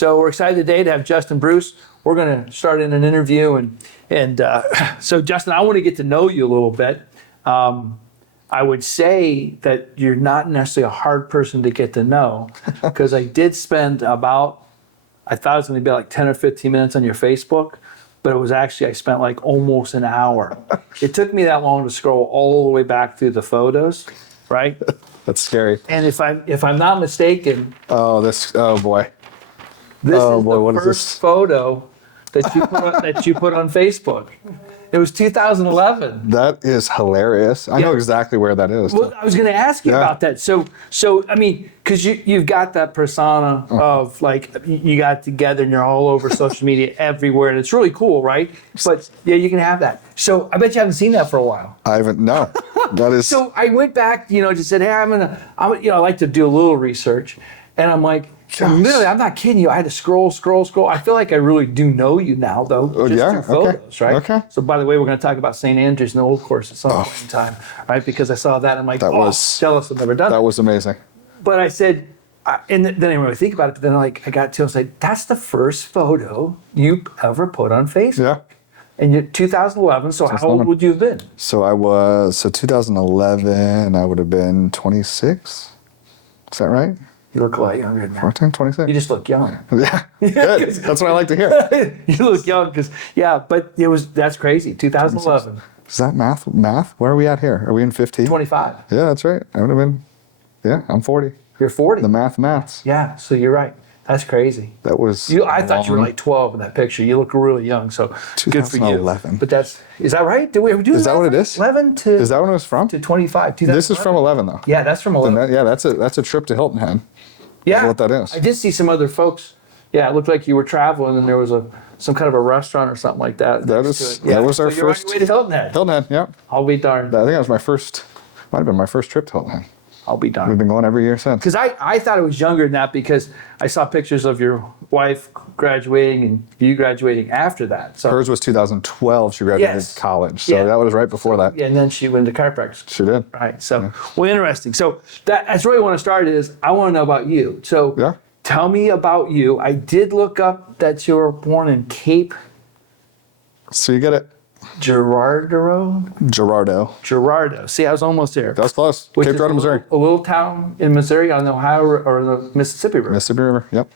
So we're excited today to have Justin Bruce. We're going to start in an interview. And so, Justin, I want to get to know you a little bit. I would say that you're not necessarily a hard person to get to know because I did spend I thought it was going to be like 10 or 15 minutes on your Facebook, but it was actually, I spent like almost an hour. It took me that long to scroll all the way back through the photos, right? That's scary. And if I'm not mistaken, oh boy. this is the first photo that you put on Facebook. It was 2011. That is hilarious. I know exactly where that is. Well, I was going to ask you about that. So I mean, because you've got that persona of like you got together and you're all over social media everywhere, and it's really cool, right? But yeah, you can have that. So I bet you haven't seen that for a while. I haven't. No, that is. So I went back, just said, hey, I like to do a little research, and I'm like. Literally, I'm not kidding you. I had to scroll. I feel like I really do know you now, though. Just through photos, right? Okay. So, by the way, we're going to talk about St. Andrews and the Old Course at some point in time, right? Because I saw that, and I'm like, jealous I've never done that. That was amazing. But I said, and then I didn't really think about it, but then I got to, I was like, that's the first photo you ever put on Facebook. Yeah. And you're 2011, so how old would you have been? So 2011, I would have been 26. Is that right? You look a lot younger than that. 14, 26. You just look young. Yeah, good. That's what I like to hear. You look young but that's crazy. 2011. Is that math? Where are we at here? Are we in 15? 25. Yeah, that's right. I would have been, I'm 40. You're 40. The maths. Yeah, so you're right. That's crazy. That was I thought you were like 12 in that picture. You look really young, so good for you. 2011. But is that right? Did we ever do that? Is that what it is? 11 to. Is that when it was from? To 25. This is from 11 though. Yeah, that's from 11. That's a trip to Hilton Head. Yeah, what that is. I did see some other folks. Yeah, it looked like you were traveling and there was some kind of a restaurant or something like that. That was our you're first. on your way to Hilton Head. Hilton Head, yeah. I'll be darned. I think that was might have been my first trip to Hilton Head. I'll be darned. We've been going every year since. Because I thought it was younger than that because I saw pictures of your wife graduating and you graduating after that. So hers was 2012. She graduated college, so that was right before that. Yeah, and then she went to chiropractic. She did. Right. So, well, interesting. So that's where I want to start is I want to know about you. So tell me about you. I did look up that you were born in Cape. So you get it. Gerardo. See, I was almost there. That was close. Cape Girardeau, Missouri. A little town in Missouri on the Ohio or the Mississippi River. Mississippi River, yep.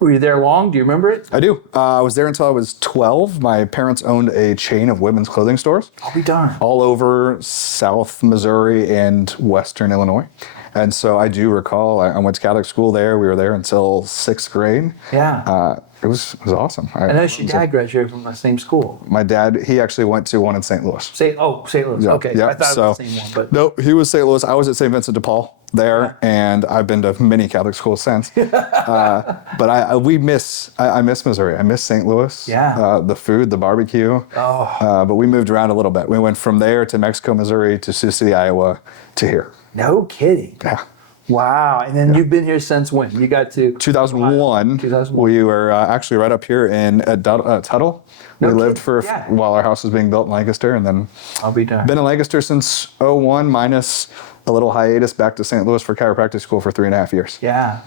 Were you there long? Do you remember it? I do. I was there until I was 12. My parents owned a chain of women's clothing stores. I'll be darned. All over South Missouri and Western Illinois. And so I do recall, I went to Catholic school there. We were there until 6th grade. Yeah. It was awesome. I know your dad graduated from the same school. My dad, he actually went to one in St. Louis. St. Louis. Yeah, Okay. yeah. I thought it was the same one. But no, he was St. Louis. I was at St. Vincent de Paul there, and I've been to many Catholic schools since. But I miss Missouri. I miss St. Louis. Yeah. The food, the barbecue. But we moved around a little bit. We went from there to Mexico, Missouri, to Sioux City, Iowa, to here. No kidding. Yeah. Wow. And then you've been here since when? You got to 2001. 2001. We were actually right up here in Tuttle. We lived while our house was being built in Lancaster, and then I'll be darned. Been in Lancaster since 2001, minus a little hiatus back to St. Louis for chiropractic school for 3.5 years. Yeah.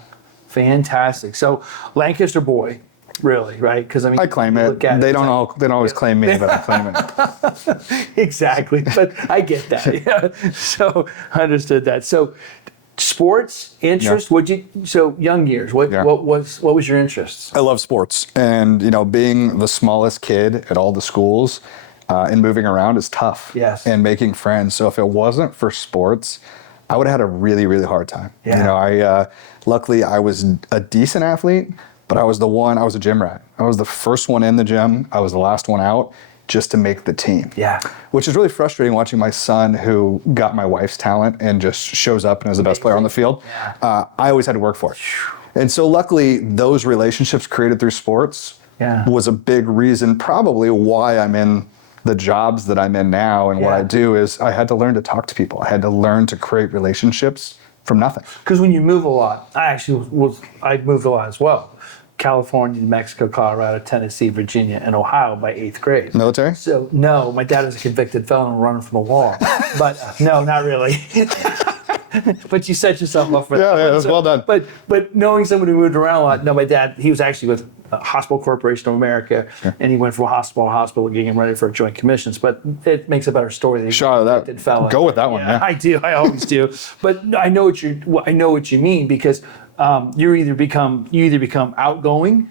Fantastic. So Lancaster boy. Really, right? Because I claim it. They don't always claim me, but I claim it. Exactly. But I get that. Yeah. So understood that. So sports interest. So young years. What was your interests? I love sports, and being the smallest kid at all the schools, and moving around is tough. Yes. And making friends. So if it wasn't for sports, I would have had a really, really hard time. Yeah. Luckily I was a decent athlete. But I was a gym rat. I was the first one in the gym. I was the last one out just to make the team. Yeah. Which is really frustrating watching my son, who got my wife's talent and just shows up and is the best player on the field. Yeah. I always had to work for it. And so luckily those relationships created through sports was a big reason probably why I'm in the jobs that I'm in now. And what I do is I had to learn to talk to people. I had to learn to create relationships from nothing. Because when you move a lot, I moved a lot as well. California, New Mexico, Colorado, Tennessee, Virginia, and Ohio by 8th grade. Military? So no, my dad is a convicted felon running from the wall. But no, not really. But you set yourself up for that. Yeah, that's well done. But knowing somebody who moved around a lot, no, my dad, he was actually with Hospital Corporation of America, and he went from hospital to hospital getting ready for joint commissions. But it makes a better story. That Sure, go with that one. Yeah. I do. I always do. But I know what you mean, because you either become outgoing,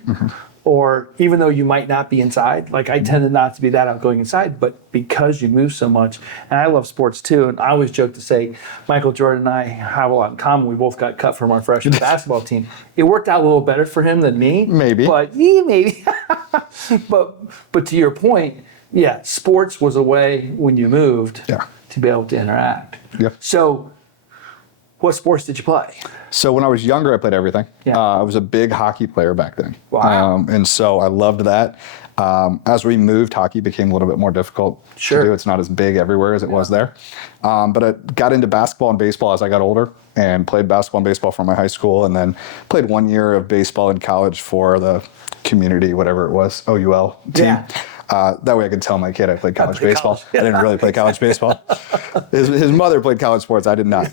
or even though you might not be inside, like I tended not to be that outgoing inside, but because you move so much, and I love sports too, and I always joke to say Michael Jordan and I have a lot in common. We both got cut from our freshman basketball team. It worked out a little better for him than me. Maybe. But yeah, maybe. but to your point, yeah, sports was a way when you moved to be able to interact. Yeah. So what sports did you play? So when I was younger, I played everything. Yeah. I was a big hockey player back then. Wow. And so I loved that. As we moved, hockey became a little bit more difficult to do. It's not as big everywhere as it was there. But I got into basketball and baseball as I got older, and played basketball and baseball for my high school, and then played 1 year of baseball in college for the community, whatever it was, OUL team. Yeah. That way I could tell my kid I played college baseball. I didn't really play college baseball. His mother played college sports. I did not.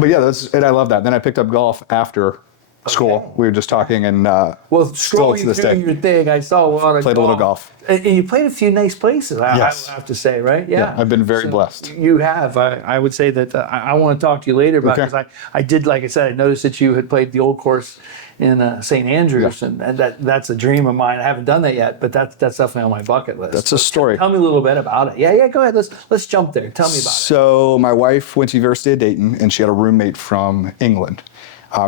But yeah, and I love that. Then I picked up golf after school. We were just talking, and still to scrolling this through day, your thing, I saw a lot of played a little golf. And you played a few nice places, Yes. I have to say, right? Yeah. I've been very blessed. You have. I would say that I want to talk to you later about, because I did, like I said, I noticed that you had played the old course in St. Andrews, and that's a dream of mine. I haven't done that yet, but that's definitely on my bucket list. That's a story. Tell me a little bit about it. Yeah, go ahead. Let's jump there. Tell me about it. So my wife went to University of Dayton, and she had a roommate from England.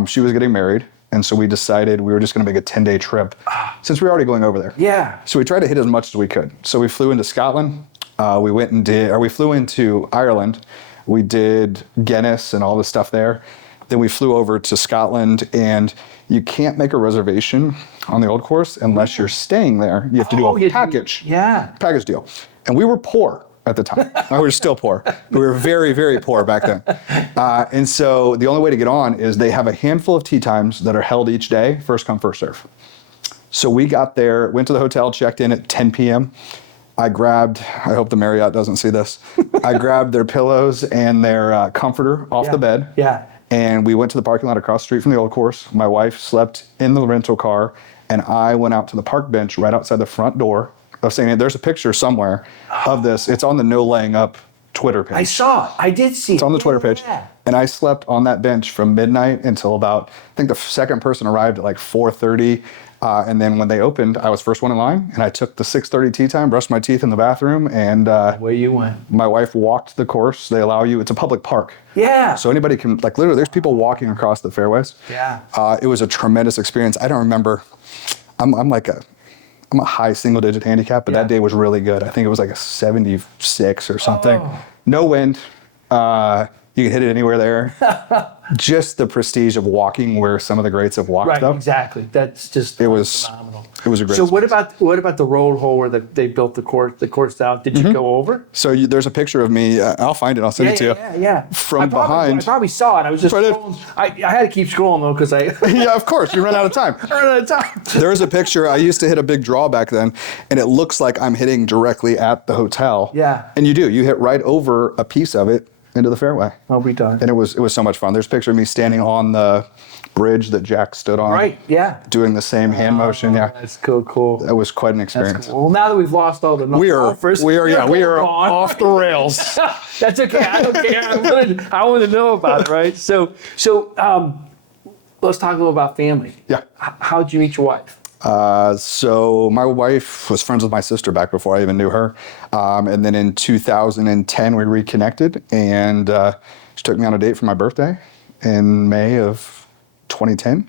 She was getting married, and so we decided we were just going to make a 10-day trip since we were already going over there. Yeah. So we tried to hit as much as we could. So we flew into Scotland. We flew into Ireland. We did Guinness and all the stuff there. Then we flew over to Scotland, and you can't make a reservation on the old course unless you're staying there. You have to do a package. Package deal. And we were poor at the time. We were still poor. We were very, very poor back then. And so the only way to get on is they have a handful of tea times that are held each day, first come, first serve. So we got there, went to the hotel, checked in at 10 p.m. I hope the Marriott doesn't see this. I grabbed their pillows and their comforter off the bed. Yeah. And we went to the parking lot across the street from the old course. My wife slept in the rental car, and I went out to the park bench right outside the front door of St. There's a picture somewhere of this. It's on the No Laying Up Twitter page. I saw it. I did see it. It's on the Twitter page. And I slept on that bench from midnight until about, I think the second person arrived at like 4:30. And then when they opened, I was first one in line, and I took the 6:30 tea time, brushed my teeth in the bathroom, and where you went. My wife walked the course. They allow you, it's a public park. Yeah. So anybody can, like literally, there's people walking across the fairways. Yeah. It was a tremendous experience. I don't remember, I'm a high single digit handicap, but that day was really good. I think it was like a 76 or something. No wind. You can hit it anywhere there. Just the prestige of walking where some of the greats have walked, though. Exactly. That's just phenomenal. It was a great. So what about the road hole where they built the course out? Did you go over? So there's a picture of me. I'll find it. I'll send it to you. Yeah. From behind. I probably saw it. I was just scrolling. I had to keep scrolling though because I. Yeah, of course. You run out of time. I ran out of time. There's a picture. I used to hit a big draw back then, and it looks like I'm hitting directly at the hotel. Yeah. And you do. You hit right over a piece of it into the fairway. I'll be done. And it was so much fun. There's a picture of me standing on the bridge that Jack stood on. Right, yeah. Doing the same hand motion, yeah. That's cool. That was quite an experience. Cool. Well, now that we've lost all the golfers, we are off the rails. That's okay. I don't care. I want to know about it, right? So let's talk a little about family. Yeah. How'd you meet your wife? So my wife was friends with my sister back before I even knew her. And then in 2010, we reconnected, and she took me on a date for my birthday in May of 2010.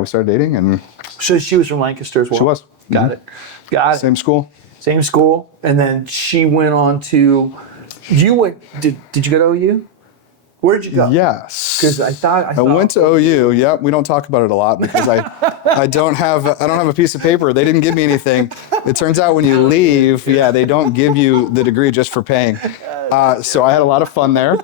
We started dating, and so she was from Lancaster as well? She was. Got it. Same school. Same school. And then she went on to, did you go to OU? Where'd you go? Yes. Because I went to OU. Yep. We don't talk about it a lot because I don't have a piece of paper. They didn't give me anything. It turns out when you leave, they don't give you the degree just for paying. So I had a lot of fun there.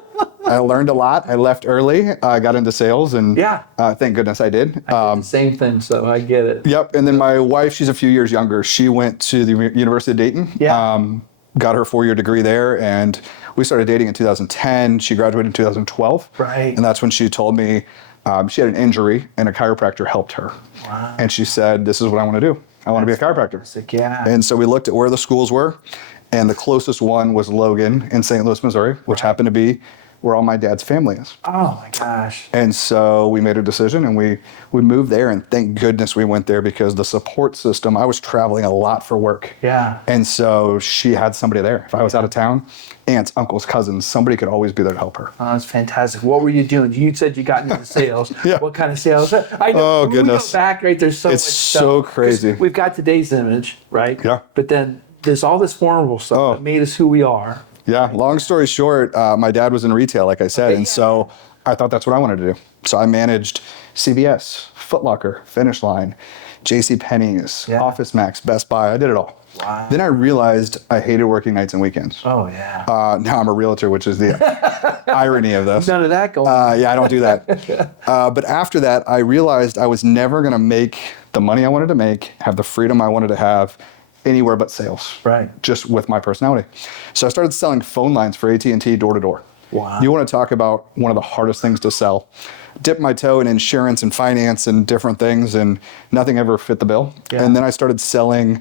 I learned a lot. I left early. I got into sales, and thank goodness I did. I did the same thing, so I get it. Yep. And then my wife, she's a few years younger. She went to the University of Dayton. Yeah. Got her 4-year degree there, and we started dating in 2010. She graduated in 2012. Right. And that's when she told me she had an injury and a chiropractor helped her. Wow. And she said, this is what I want to do. I want to be a chiropractor. Yeah. And so we looked at where the schools were, and the closest one was Logan in St. Louis, Missouri, which happened to be where all my dad's family is. Oh my gosh. And so we made a decision and we moved there, and thank goodness we went there because the support system, I was traveling a lot for work. Yeah. And so she had somebody there. If I was out of town, aunts, uncles, cousins, somebody could always be there to help her. Oh, that's fantastic. What were you doing? You said you got into sales. Yeah. What kind of sales? I know. Oh, goodness. We go back, right? There's so It's much so stuff. crazy. We've got today's image, right? Yeah. But then there's all this formidable stuff that made us who we are. Yeah, long story short, my dad was in retail, like I said, and so I thought that's what I wanted to do. So I managed CVS, Foot Locker, Finish Line, JCPenney's, Office Max, Best Buy. I did it all. Wow. Then I realized I hated working nights and weekends. Oh, yeah. Now I'm a realtor, which is the irony of this. None of that going on. Yeah, I don't do that. But after that, I realized I was never going to make the money I wanted to make, have the freedom I wanted to have, anywhere but sales. Right. Just with my personality. So I started selling phone lines for AT&T door to door. Wow. You want to talk about one of the hardest things to sell. Dipped my toe in insurance and finance and different things, and nothing ever fit the bill. Yeah. And then I started selling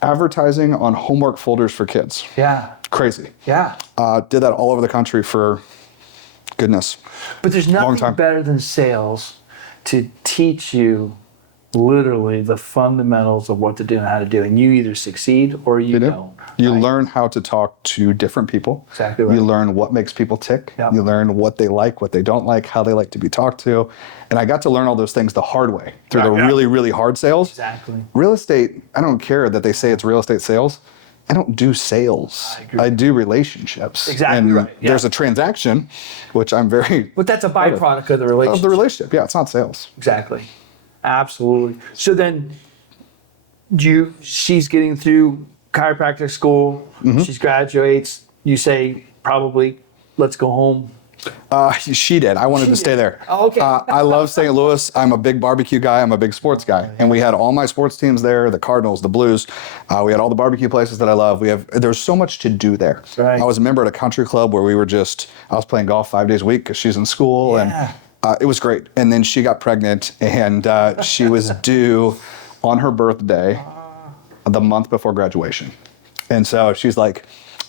advertising on homework folders for kids. Yeah. Crazy. Yeah. Did that all over the country for, goodness. But there's Long nothing time. better than sales to teach you literally the fundamentals of what to do and how to do. And you either succeed or you don't. You learn how to talk to different people. Exactly right. You learn what makes people tick. Yep. You learn what they like, what they don't like, how they like to be talked to. And I got to learn all those things the hard way through the really, really hard sales. Exactly. Real estate, I don't care that they say it's real estate sales. I don't do sales. I agree. I do relationships. Exactly and right. Yeah. There's a transaction, which I'm very But that's a byproduct of the relationship. of the relationship. Yeah, it's not sales. Exactly. Absolutely. So then she's getting through chiropractic school, she graduates, you say probably let's go home. She did. I wanted to stay there. Oh, okay. I love St. Louis. I'm a big barbecue guy. I'm a big sports guy. And we had all my sports teams there, the Cardinals, the Blues. We had all the barbecue places that I love. There's so much to do there. Right. I was a member at a country club where I was playing golf 5 days a week because she's in school. Yeah. And it was great. And then she got pregnant, and she was due on her birthday the month before graduation. And so she's like,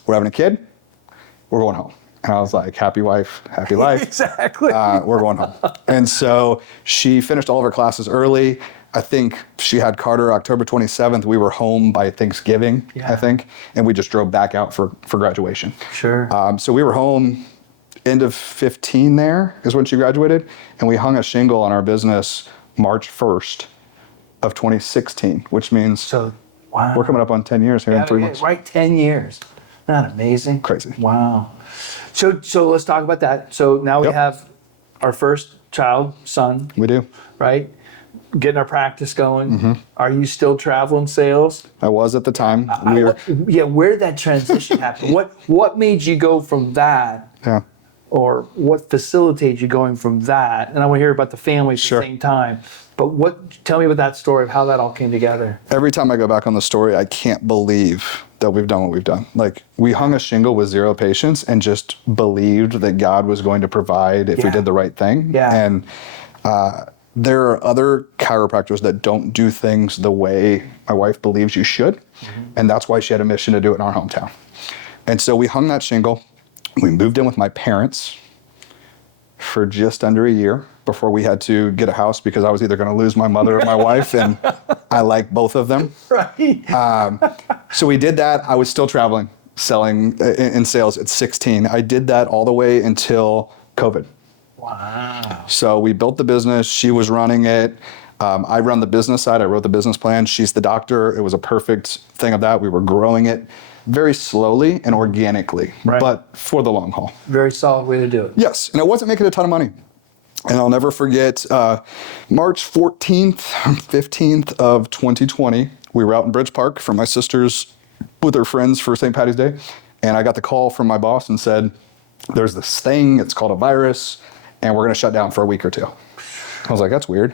we're having a kid. We're going home. And I was like, happy wife, happy life. Exactly. We're going home. And so she finished all of her classes early. I think she had Carter October 27th. We were home by Thanksgiving, I think. And we just drove back out for graduation. Sure. So we were home end of 15 there is when she graduated. And we hung a shingle on our business March 1st of 2016, which means wow. We're coming up on 10 years here in 3 months. Right, 10 years. Isn't that amazing? Crazy. Wow. So let's talk about that. So now we have our first child, son. We do. Right? Getting our practice going. Mm-hmm. Are you still traveling sales? I was at the time. Where did that transition happen? What made you go from that? Yeah. Or what facilitates you going from that? And I want to hear about the family at the same time. But tell me about that story of how that all came together. Every time I go back on the story, I can't believe that we've done what we've done. Like, we hung a shingle with 0 patients and just believed that God was going to provide if we did the right thing. Yeah. And there are other chiropractors that don't do things the way my wife believes you should. Mm-hmm. And that's why she had a mission to do it in our hometown. And so we hung that shingle. We moved in with my parents for just under a year before we had to get a house because I was either going to lose my mother or my wife, and I like both of them. Right. So we did that. I was still traveling, selling in sales at 16. I did that all the way until COVID. Wow. So we built the business. She was running it. I run the business side. I wrote the business plan. She's the doctor. It was a perfect thing of that. We were growing it very slowly and organically, but for the long haul. Very solid way to do it. Yes, and I wasn't making a ton of money. And I'll never forget March 14th, 15th of 2020, we were out in Bridge Park for my sister's with her friends for St. Patty's Day. And I got the call from my boss and said, there's this thing, it's called a virus, and we're gonna shut down for a week or 2. I was like, that's weird.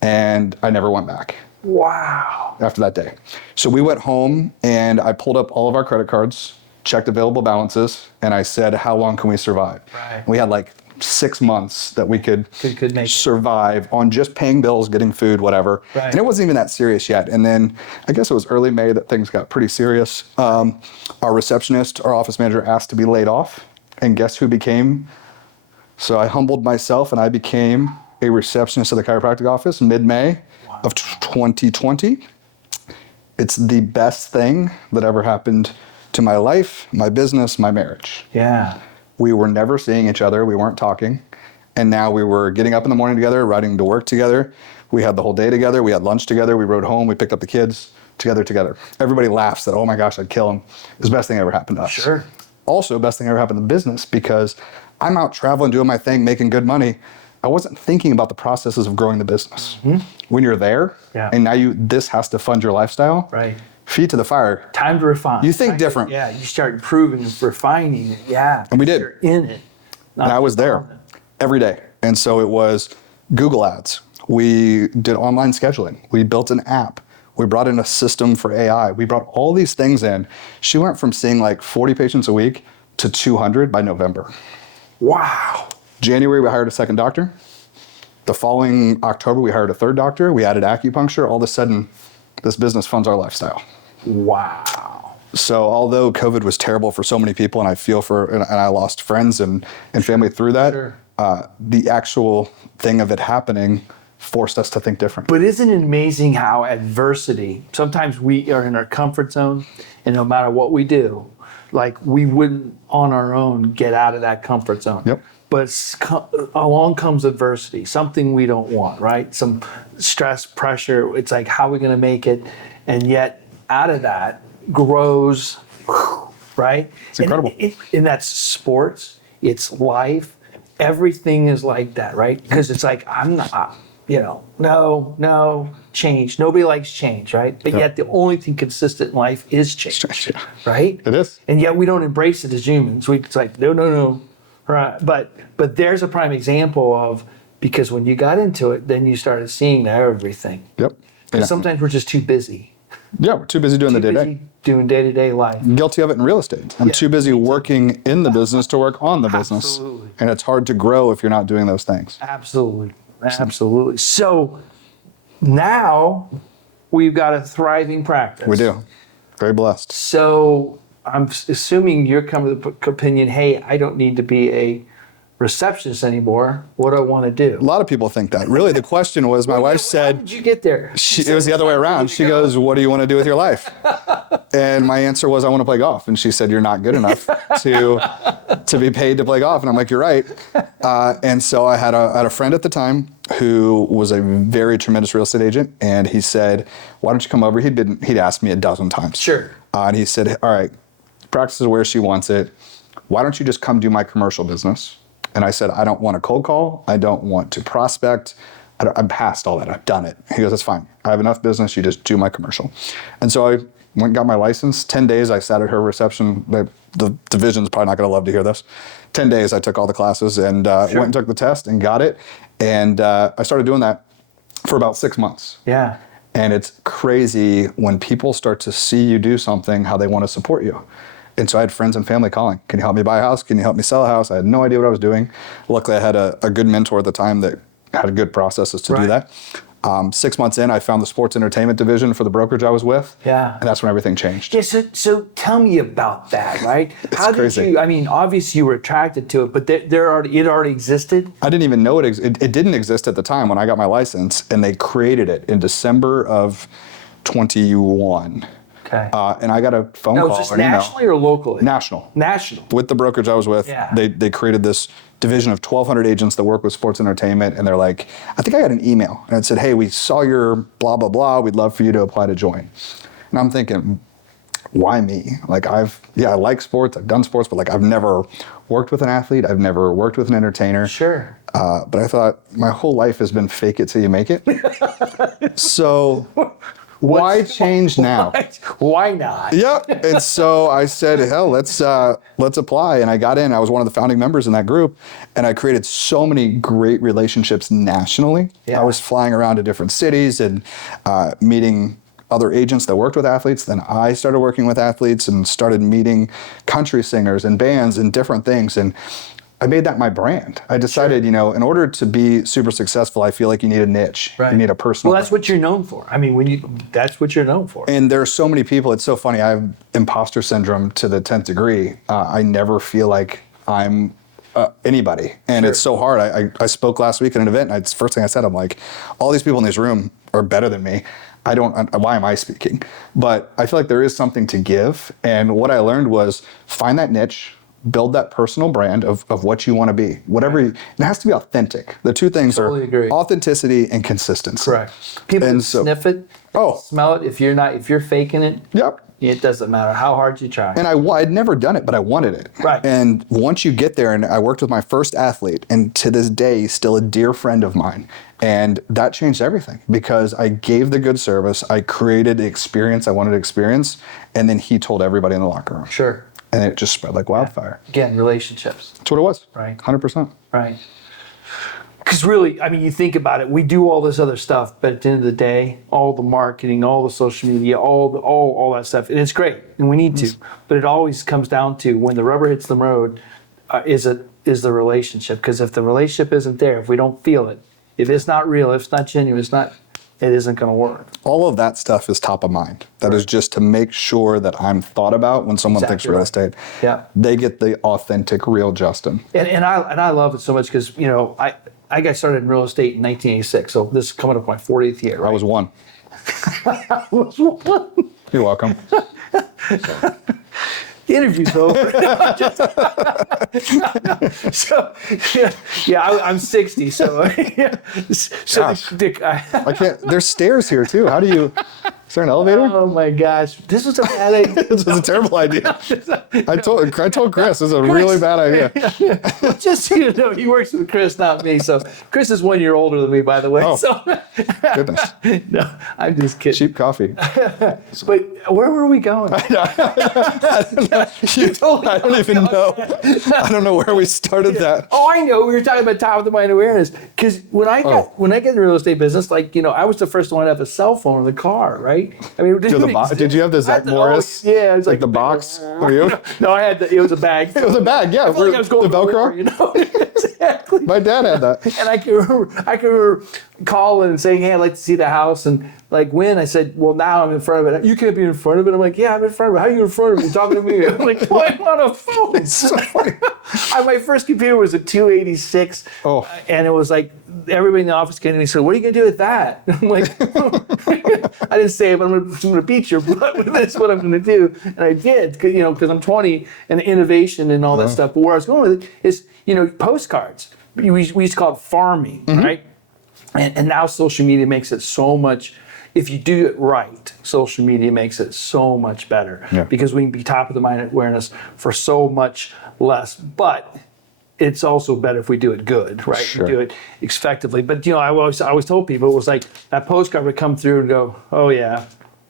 And I never went back. Wow. After that day. So we went home and I pulled up all of our credit cards checked available balances, and I said, how long can we survive? Right. We had like 6 months that we could make survive on just paying bills, getting food, whatever. Right. And it wasn't even that serious yet. And then I guess it was early May that things got pretty serious. Our receptionist, our office manager, asked to be laid off. And guess who became? So I humbled myself and I became a receptionist at the chiropractic office mid-May of 2020. It's the best thing that ever happened to my life, my business, my marriage. Yeah. We were never seeing each other. We weren't talking. And now we were getting up in the morning together, riding to work together. We had the whole day together. We had lunch together. We rode home. We picked up the kids together. Everybody laughs that, oh my gosh, I'd kill him. It's the best thing that ever happened to us. Sure. Also, best thing that ever happened in business because I'm out traveling, doing my thing, making good money. I wasn't thinking about the processes of growing the business. When you're there, and now this has to fund your lifestyle. Right. Feet to the fire. Time to refine. You think different. Yeah, you start improving and refining it. Yeah. And we did. You're in it. And I was there every day. And so it was Google Ads. We did online scheduling. We built an app. We brought in a system for AI. We brought all these things in. She went from seeing like 40 patients a week to 200 by November. Wow. January, we hired a second doctor. The following October, we hired a third doctor. We added acupuncture. All of a sudden, this business funds our lifestyle. Wow. So although COVID was terrible for so many people, and I feel and I lost friends and family through that, Sure. The actual thing of it happening forced us to think different. But isn't it amazing how adversity, sometimes we are in our comfort zone, and no matter what we do, like we wouldn't on our own get out of that comfort zone. Yep. But along comes adversity, something we don't want, right? Some stress, pressure. It's like, how are we going to make it? And yet, out of that grows, right? It's incredible. And that's sports. It's life. Everything is like that, right? Because it's like, I'm not, no, change. Nobody likes change, right? But yet the only thing consistent in life is change, right? It is. And yet we don't embrace it as humans. It's like, no. Right. But there's a prime example of, because when you got into it, then you started seeing everything. Yep. Because sometimes we're just too busy. Yeah, we're too busy doing the day-to-day. Doing day-to-day life. Guilty of it in real estate. I'm too busy working in the business to work on the business. Absolutely. And it's hard to grow if you're not doing those things. Absolutely. So now we've got a thriving practice. We do. Very blessed. So I'm assuming you're coming to the opinion, hey, I don't need to be a receptionist anymore. What do I want to do? A lot of people think that. Really, the question was, my wife said, how did you get there? it was the other way around. She goes, what do you want to do with your life? And my answer was, I want to play golf. And she said, you're not good enough to be paid to play golf. And I'm like, you're right. And so I had a friend at the time who was a very tremendous real estate agent. And he said, why don't you come over? He'd asked me a dozen times. Sure. And he said, all right, practice is where she wants it. Why don't you just come do my commercial business? And I said, I don't want a cold call. I don't want to prospect. I'm past all that. I've done it. He goes, that's fine. I have enough business. You just do my commercial. And so I went and got my license. 10 days I sat at her reception. The division's probably not going to love to hear this. 10 days I took all the classes and went and took the test and got it. And I started doing that for about 6 months. Yeah. And it's crazy when people start to see you do something, how they want to support you. And so I had friends and family calling, can you help me buy a house? Can you help me sell a house? I had no idea what I was doing. Luckily, I had a good mentor at the time that had good processes to do that. 6 months in, I found the sports entertainment division for the brokerage I was with. Yeah. And that's when everything changed. Yeah, so tell me about that, right? How crazy. did you, I mean, obviously you were attracted to it, but it already existed? I didn't even know it didn't exist at the time when I got my license, and they created it in December of 21. Okay. And I got a phone call Was this or an email. nationally or locally? National. National. With the brokerage I was with, they created this division of 1,200 agents that work with sports entertainment, and they're like, I think I got an email, and it said, hey, we saw your blah, blah, blah, we'd love for you to apply to join. And I'm thinking, why me? Like I like sports, I've done sports, but like I've never worked with an athlete, I've never worked with an entertainer. Sure. But I thought, my whole life has been fake it till you make it. So why change now? Why not? Yep. And so I said, hell, let's apply. And I got in. I was one of the founding members in that group, and I created so many great relationships nationally. Yeah. I was flying around to different cities and meeting other agents that worked with athletes. Then I started working with athletes and started meeting country singers and bands and different things. And I made that my brand. I decided, in order to be super successful, I feel like you need a niche. Right. You need a personal. Well, that's what you're known for. I mean, that's what you're known for. And there are so many people. It's so funny. I have imposter syndrome to the 10th degree. I never feel like I'm anybody. And it's so hard. I spoke last week at an event, and first thing I said, I'm like, all these people in this room are better than me. Why am I speaking? But I feel like there is something to give. And what I learned was find that niche, build that personal brand of what you want to be. It has to be authentic. The two things Totally are agree. Authenticity and consistency. Correct. People can sniff it, smell it. If you're faking it, it doesn't matter how hard you try. And I'd never done it, but I wanted it. Right. And once you get there, and I worked with my first athlete, and to this day, he's still a dear friend of mine. And that changed everything because I gave the good service. I created the experience I wanted to experience. And then he told everybody in the locker room. Sure. And it just spread like wildfire. Again, relationships. That's what it was. Right. 100%. Right. Because really, I mean, you think about it, we do all this other stuff, but at the end of the day, all the marketing, all the social media, all that stuff, and it's great, and we need to, but it always comes down to when the rubber hits the road, is the relationship. Because if the relationship isn't there, if we don't feel it, if it's not real, if it's not genuine, it isn't going to work. All of that stuff is top of mind. That is just to make sure that I'm thought about when someone thinks real estate. Yeah. They get the authentic, real Justin. And I love it so much because, I got started in real estate in 1986. So this is coming up my 40th year. Right? I was one. I was one. You're welcome. The interview's over. I'm 60. So, I can't. There's stairs here too. How do you? Is there an elevator? Oh my gosh, this was a bad idea. This was a terrible idea. I told Chris, this is a really bad idea. Just so you know, he works with Chris, not me. So Chris is 1 year older than me, by the way. Oh, so goodness. No, I'm just kidding. Cheap coffee. But where were we going? I don't even know. I don't know where we started that. Oh, I know. We were talking about top of the mind awareness. Because when I got in the real estate business, I was the first one to have a cell phone in the car, right? I mean, did you have the Zach Morris? Yeah, it was like the box. Were you? No, I had it was a bag. It was a bag. Yeah, I felt like I was going the Velcro. Exactly. My dad had that. And I can remember calling and saying, "Hey, I'd like to see the house." And when I said, "Well, now I'm in front of it." "You can't be in front of it." I'm like, "Yeah, I'm in front of it." "How are you in front of it? You're talking to me." I'm like, "Well, I'm on a phone." It's so funny. My first computer was a 286. Oh. And it was like everybody in the office came to me and said, "What are you going to do with that?" I'm like, I didn't say it, but I'm going to beat your butt with this. What I'm going to do. And I did, because I'm 20 and innovation and all that stuff. But where I was going with it is, postcards. We used to call it farming, right? And now social media makes it so much. If you do it right, social media makes it so much better because we can be top of the mind awareness for so much less. But it's also better if we do it good, right? Sure. We do it effectively. But I always told people it was like that postcard would come through and go, "Oh yeah,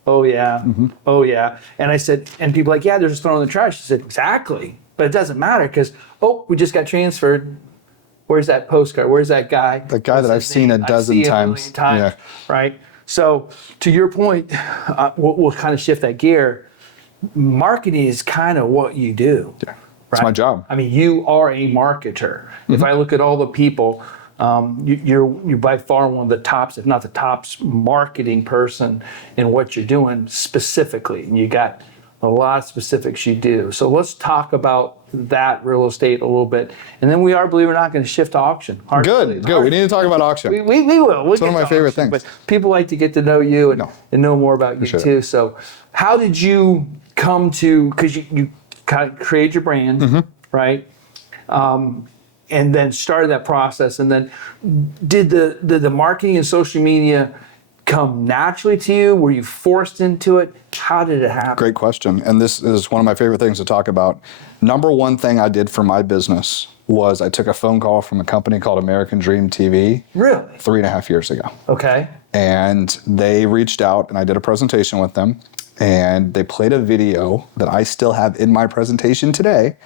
oh yeah, oh yeah," and I said, and people like, "Yeah, they're just throwing in the trash." I said, "Exactly, but it doesn't matter because we just got transferred. Where's that postcard? Where's that guy? The guy that I've seen a dozen times. Yeah. Right? So to your point, we'll kind of shift that gear. Marketing is kind of what you do. Yeah, it's my job. I mean, you are a marketer. If I look at all the people, you're by far one of the tops, if not the tops, marketing person in what you're doing specifically. And you got a lot of specifics you do. So let's talk about that real estate a little bit. And then we are, believe it or not, going to shift to auction. Good. We need to talk about auction. We will. It's one of my favorite things. But people like to get to know you and know more about you too. So how did you come to, because you kind of create your brand, right? And then started that process. And then did the marketing and social media come naturally to you? Were you forced into it? How did it happen? Great question. And this is one of my favorite things to talk about. Number one thing I did for my business was I took a phone call from a company called American Dream TV. Really? 3.5 years ago. Okay. And they reached out and I did a presentation with them. And they played a video that I still have in my presentation today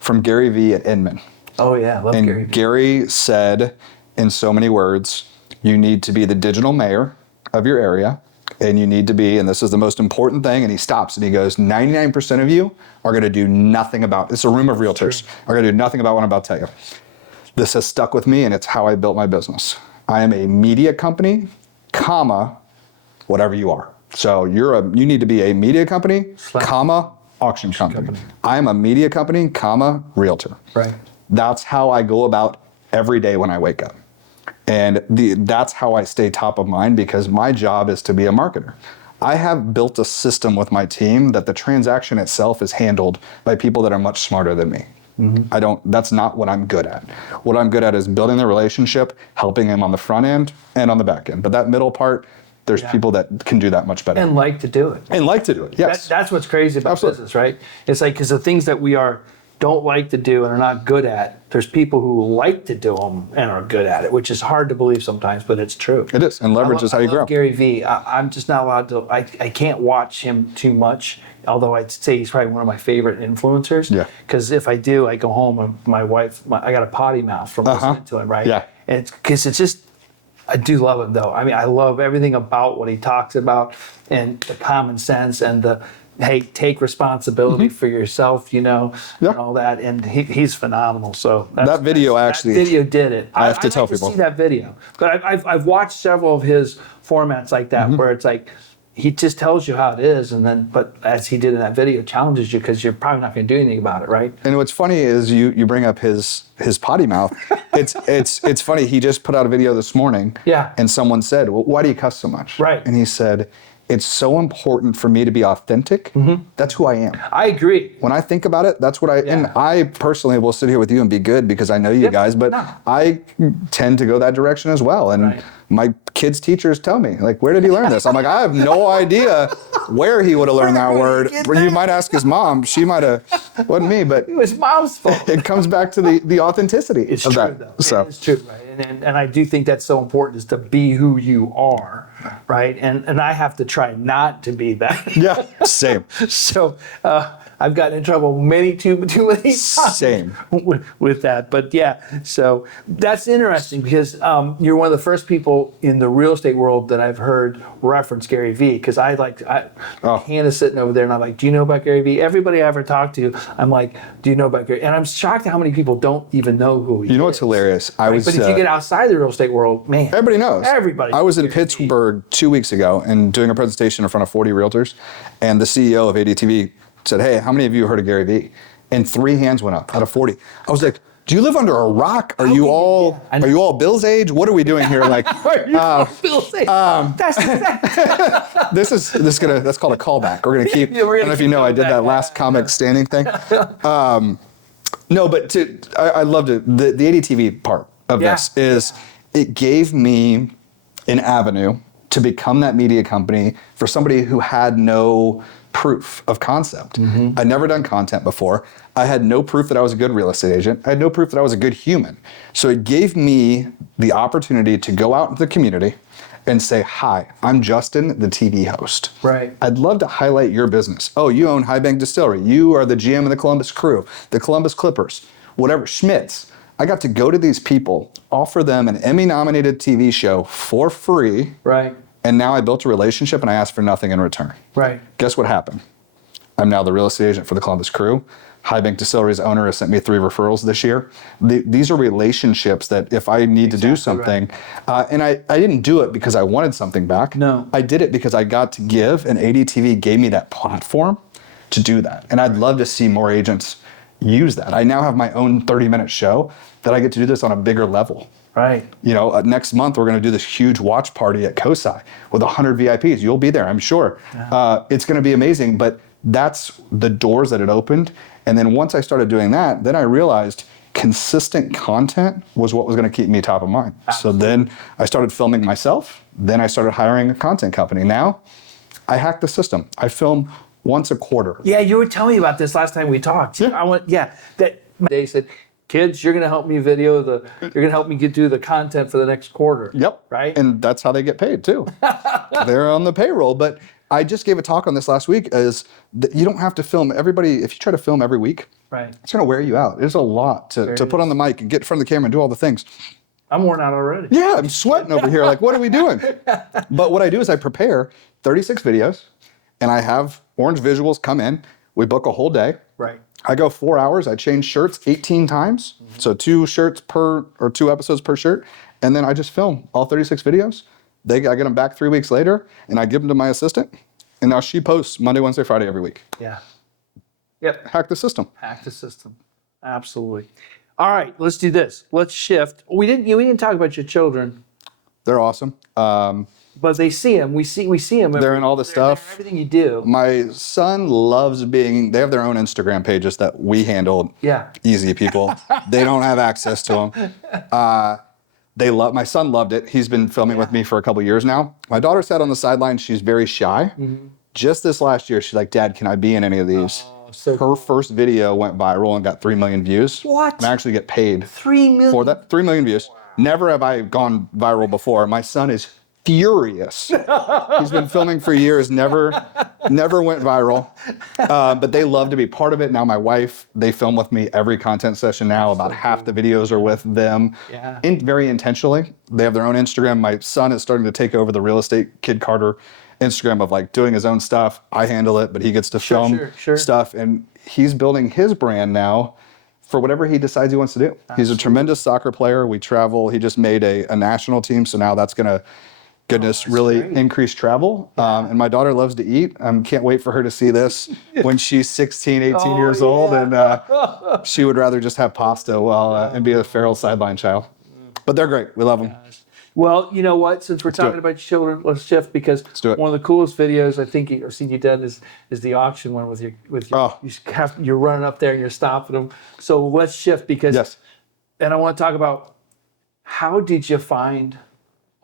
from Gary Vee at Inman. Oh yeah, love and Gary Vee. Gary said in so many words, you need to be the digital mayor of your area And you need to be, and this is the most important thing, and he stops and he goes, 99% of you are going to do nothing about, it's a room of realtors, are going to do nothing about what I'm about to tell you. This has stuck with me, and it's how I built my business. I am a media company, comma, whatever you are. So you need to be a media company, comma, auction company. I am a media company, comma, realtor. Right. That's how I go about every day when I wake up. And that's how I stay top of mind, because my job is to be a marketer. I have built a system with my team that the transaction itself is handled by people that are much smarter than me. That's not what I'm good at. What I'm good at is building the relationship, helping them on the front end and on the back end. But that middle part, there's people that can do that much better. And like to do it. And like to do it, yes. That's what's crazy about business, right? It's like, because the things that we don't like to do and are not good at, there's people who like to do them and are good at it, which is hard to believe sometimes, but it's true. It is, and leverage is how you grow. Gary Vee, I'm just not allowed to, I can't watch him too much, although I'd say he's probably one of my favorite influencers. Yeah. Because if I do, I go home and my wife, I got a potty mouth from listening to him, right? Yeah. And because it's just, I do love him though. I mean, I love everything about what he talks about, and the common sense, and the, hey, take responsibility for yourself, and all that. And he's phenomenal. So that video did it. I have to tell people. I see that video, but I've watched several of his formats like that, where it's like he just tells you how it is, and then, but as he did in that video, challenges you, because you're probably not going to do anything about it, right? And what's funny is you bring up his potty mouth. It's funny. He just put out a video this morning. Yeah. And someone said, "Well, why do you cuss so much?" Right. And he said, "It's so important for me to be authentic. That's who I am." I agree. When I think about it, that's what and I personally will sit here with you and be good because I know you guys, but I tend to go that direction as well. And my kids' teachers tell me, like, "Where did he learn this?" I'm like, I have no idea where he would have learned that word. You might ask his mom. She might have, wasn't me, but it was mom's fault. It comes back to the authenticity of true, that. Though. So it's true, right? And I do think that's so important, is to be who you are, right? And I have to try not to be that. Yeah, same. So I've gotten in trouble too many times. Same. With that, but yeah. So that's interesting, because you're one of the first people in the real estate world that I've heard reference Gary Vee. Because Hannah's sitting over there, and I'm like, "Do you know about Gary Vee?" Everybody I ever talked to, I'm like, "Do you know about Gary?" And I'm shocked at how many people don't even know who he is. You know what's hilarious? But if you get outside the real estate world, man, everybody knows. Everybody. I was in Pittsburgh 2 weeks ago and doing a presentation in front of 40 realtors, and the CEO of ADTV said, "Hey, how many of you have heard of Gary Vee?" And 3 hands went up out of 40. I was like, "Do you live under a rock? Are you all Bill's age? What are we doing here?" Like, Bill's age. That's called a callback. We're gonna keep. I don't know if you know, I did that last comic standing thing. No, but I loved it. The ADTV part of this is it gave me an avenue to become that media company for somebody who had no proof of concept. I'd never done content before. I had no proof that I was a good real estate agent. I had no proof that I was a good human. So it gave me the opportunity to go out into the community and say, "Hi, I'm Justin, the TV host. Right. I'd love to highlight your business. Oh, you own High Bank Distillery. You are the GM of the Columbus Crew, the Columbus Clippers, whatever, Schmitz." I got to go to these people, offer them an Emmy-nominated TV show for free. Right. And now I built a relationship, and I asked for nothing in return. Right. Guess what happened? I'm now the real estate agent for the Columbus Crew. High Bank Distillery's owner has sent me 3 referrals this year. These are relationships that if I need to do something, and I didn't do it because I wanted something back. No. I did it because I got to give, and ADTV gave me that platform to do that. And I'd love to see more agents use that. I now have my own 30-minute show that I get to do this on a bigger level. Right. Next month we're going to do this huge watch party at COSI with 100 VIPs. You'll be there, I'm sure. Yeah. It's going to be amazing, but that's the doors that it opened. And then once I started doing that, then I realized consistent content was what was going to keep me top of mind. Absolutely. So then I started filming myself. Then I started hiring a content company. Now I hacked the system. I film once a quarter. Yeah, you were telling me about this last time we talked. Yeah. They said, "Kids, you're going to help me you're going to help me do the content for the next quarter." Yep. Right? And that's how they get paid too. They're on the payroll. But I just gave a talk on this last week, is that you don't have to film everybody. If you try to film every week, right, it's going to wear you out. There's a lot to put on the mic and get in front of the camera and do all the things. I'm worn out already. Yeah, I'm sweating over here. Like, what are we doing? But what I do is I prepare 36 videos, and I have orange visuals come in. We book a whole day. Right. I go 4 hours. I change shirts 18 times. So 2 shirts per, or 2 episodes per shirt. And then I just film all 36 videos. I get them back 3 weeks later, and I give them to my assistant. And now she posts Monday, Wednesday, Friday every week. Yeah. Yep. Hack the system. Hack the system. Absolutely. All right, let's do this. Let's shift. We didn't talk about your children. They're awesome. But they see them. We see them. They're in all the stuff. Everything you do. My son loves being, they have their own Instagram pages that we handled. Yeah. Easy people. They don't have access to them. My son loved it. He's been filming with me for a couple years now. My daughter sat on the sideline. She's very shy. Just this last year, she's like, Dad, can I be in any of these? Her first video went viral and got 3 million views. What? And I actually get paid 3 million for that. 3 million views. Never have I gone viral before. My son is furious. He's been filming for years, never went viral. But they love to be part of it. Now my wife, they film with me every content session now. About half the videos are with them. Yeah. Very intentionally. They have their own Instagram. My son is starting to take over the Real Estate Kid Carter Instagram of like doing his own stuff. I handle it, but he gets to film stuff. And he's building his brand now for whatever he decides he wants to do. Absolutely. He's a tremendous soccer player. We travel. He just made a national team. So now that's going to, really great. Increase travel. Yeah. And my daughter loves to eat. Can't wait for her to see this when she's 16, 18 years old. And she would rather just have pasta and be a feral sideline child. But they're great. We love them. Well, you know what? Since we're talking about children, let's shift because one of the coolest videos I think I've seen you done is the auction one with your you're running up there and you're stopping them. So let's shift because and I want to talk about how did you find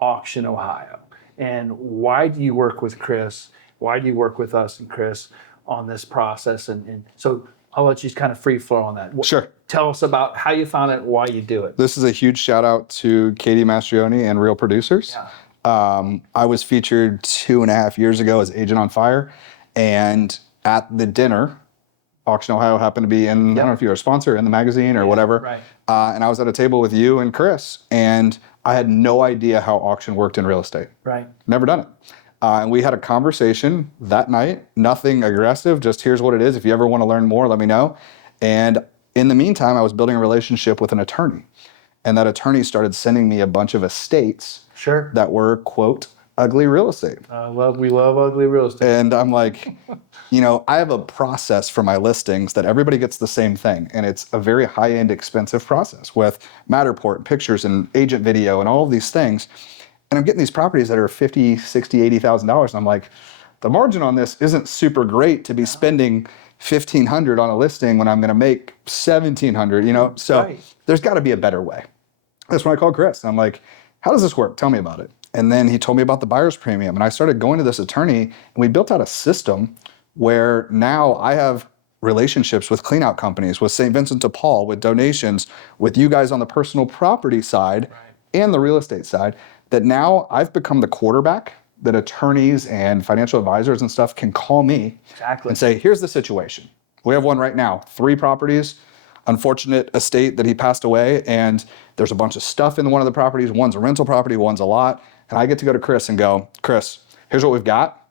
Auction Ohio and why do you work with Chris? Why do you work with us and Chris on this process? And so I'll let you kind of free flow on that. Sure. Tell us about how you found it and why you do it. This is a huge shout out to Katie Mastrioni and Real Producers. Yeah. I was featured 2.5 years ago as Agent on Fire. And at the dinner, Auction Ohio happened to be in, I don't know if you're a sponsor in the magazine or whatever. Right. And I was at a table with you and Chris. And I had no idea how auction worked in real estate. Right. Never done it. And we had a conversation that night, nothing aggressive, just here's what it is. If you ever want to learn more, let me know. And in the meantime, I was building a relationship with an attorney. And that attorney started sending me a bunch of estates that were, quote, ugly real estate. We love ugly real estate. And I'm like, I have a process for my listings that everybody gets the same thing. And it's a very high-end, expensive process with Matterport, pictures, and agent video, and all of these things. And I'm getting these properties that are $50,000, $60,000, $80,000. And I'm like, the margin on this isn't super great to be spending $1,500 on a listing when I'm going to make $1,700, So there's got to be a better way. That's when I called Chris. And I'm like, how does this work? Tell me about it. And then he told me about the buyer's premium. And I started going to this attorney, and we built out a system where now I have relationships with cleanout companies, with St. Vincent de Paul, with donations, with you guys on the personal property side and the real estate side, that now I've become the quarterback that attorneys and financial advisors and stuff can call me and say, here's the situation. We have one right now, 3 properties, unfortunate estate that he passed away, and there's a bunch of stuff in one of the properties. One's a rental property, one's a lot. And I get to go to Chris and go, Chris, here's what we've got.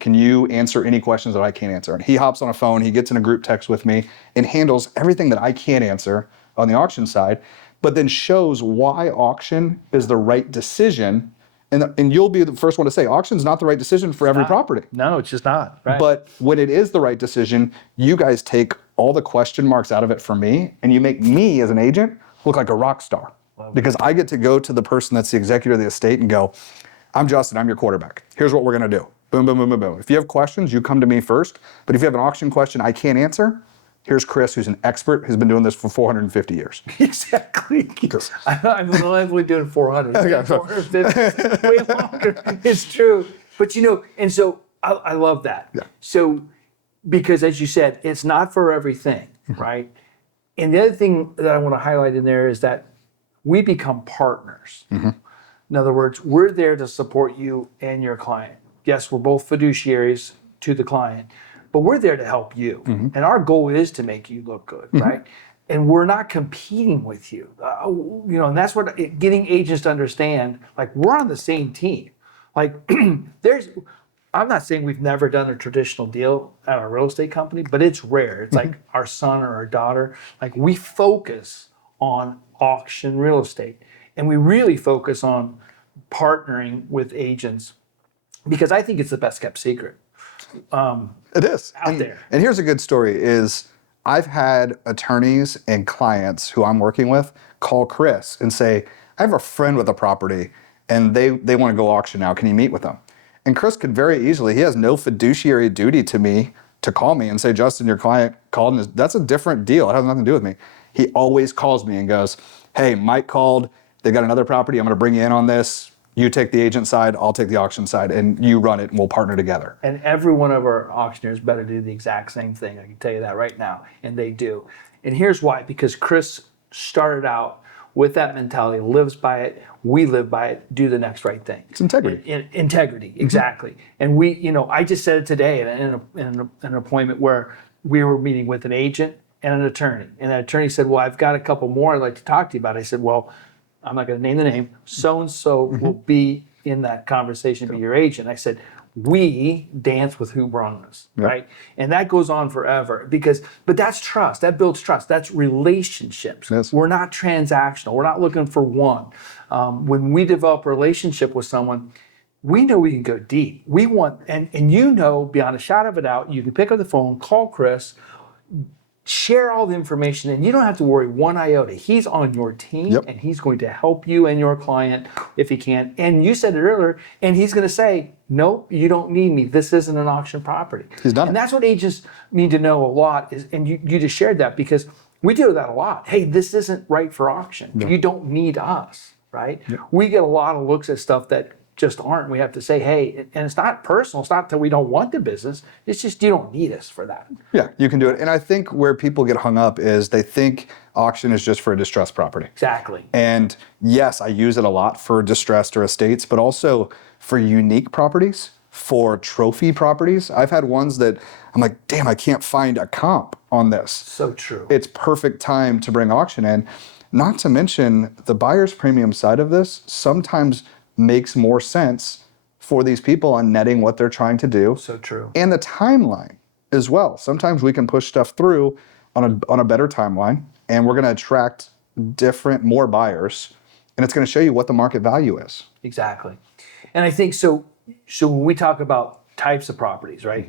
Can you answer any questions that I can't answer? And he hops on a phone, he gets in a group text with me and handles everything that I can't answer on the auction side, but then shows why auction is the right decision. And you'll be the first one to say, auction's not the right decision for every property. No, it's just not. Right. But when it is the right decision, you guys take all the question marks out of it for me, and you make me as an agent look like a rock star. Because I get to go to the person that's the executor of the estate and go, I'm Justin, I'm your quarterback. Here's what we're going to do. Boom, boom, boom, boom, boom. If you have questions, you come to me first. But if you have an auction question I can't answer, here's Chris, who's an expert, who's been doing this for 450 years. Exactly. I'm only doing 400. Okay. 450, way longer. It's true. But and so I love that. Yeah. So, because as you said, it's not for everything, right? And the other thing that I want to highlight in there is that we become partners. Mm-hmm. In other words, we're there to support you and your client. Yes, we're both fiduciaries to the client, but we're there to help you. Mm-hmm. And our goal is to make you look good, mm-hmm. right? And we're not competing with you. And that's what getting agents to understand, like we're on the same team. Like I'm not saying we've never done a traditional deal at our real estate company, but it's rare. It's like our son or our daughter. Like we focus on auction real estate, and we really focus on partnering with agents because I think it's the best kept secret. It is out there. And here's a good story: is I've had attorneys and clients who I'm working with call Chris and say, "I have a friend with a property, and they want to go auction now. Can you meet with them?" And Chris could very easily, he has no fiduciary duty to me to call me and say, "Justin, your client called," and that's a different deal. It has nothing to do with me. He always calls me and goes, "Hey, Mike called. They got another property. I'm going to bring you in on this. You take the agent side, I'll take the auction side, and you run it, and we'll partner together." And every one of our auctioneers better do the exact same thing. I can tell you that right now, and they do. And here's why: because Chris started out with that mentality, lives by it. We live by it. Do the next right thing. It's integrity. Integrity, exactly. And we, I just said it today in an appointment where we were meeting with an agent and an attorney, and that attorney said, "Well, I've got a couple more I'd like to talk to you about." I said, "Well, I'm not going to name the name. So and so will be in that conversation, be your agent." I said, "We dance with who brung us," right? And that goes on forever but that's trust. That builds trust. That's relationships. Yes. We're not transactional. We're not looking for one. When we develop a relationship with someone, we know we can go deep. We want, and beyond a shadow of a doubt, you can pick up the phone, call Chris, share all the information, and you don't have to worry one iota. He's on your team, and he's going to help you and your client if he can. And you said it earlier, and he's going to say, "Nope, you don't need me. This isn't an auction property." He's done. And that's what agents need to know a lot. And you just shared that because we do that a lot. Hey, this isn't right for auction. You don't need us, right? We get a lot of looks at stuff that just aren't. We have to say, hey, and it's not personal. It's not that we don't want the business. It's just you don't need us for that. Yeah, you can do it. And I think where people get hung up is they think auction is just for a distressed property. Exactly. And yes, I use it a lot for distressed or estates, but also for unique properties, for trophy properties. I've had ones that I'm like, damn, I can't find a comp on this. So true. It's perfect time to bring auction in. Not to mention the buyer's premium side of this sometimes makes more sense for these people on netting what they're trying to do. So true. And the timeline as well. Sometimes we can push stuff through on a better timeline, and we're going to attract more buyers, and it's going to show you what the market value is. Exactly. And I think so when we talk about types of properties, right?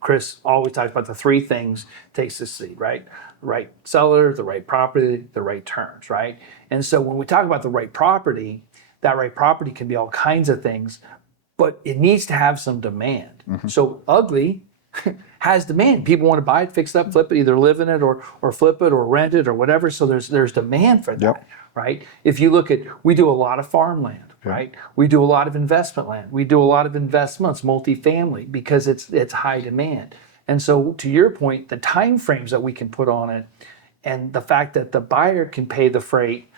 Chris always talks about the three things takes to succeed, right? The right seller, the right property, the right terms, right? And so when we talk about the right property, that right property can be all kinds of things, but it needs to have some demand. So ugly has demand. People want to buy it, fix it up, flip it, either live in it or flip it or rent it or whatever. So there's demand for that, right? If you look at, we do a lot of farmland, right? We do a lot of investment land. We do a lot of investments, multifamily, because it's high demand. And so to your point, the time frames that we can put on it and the fact that the buyer can pay the freight,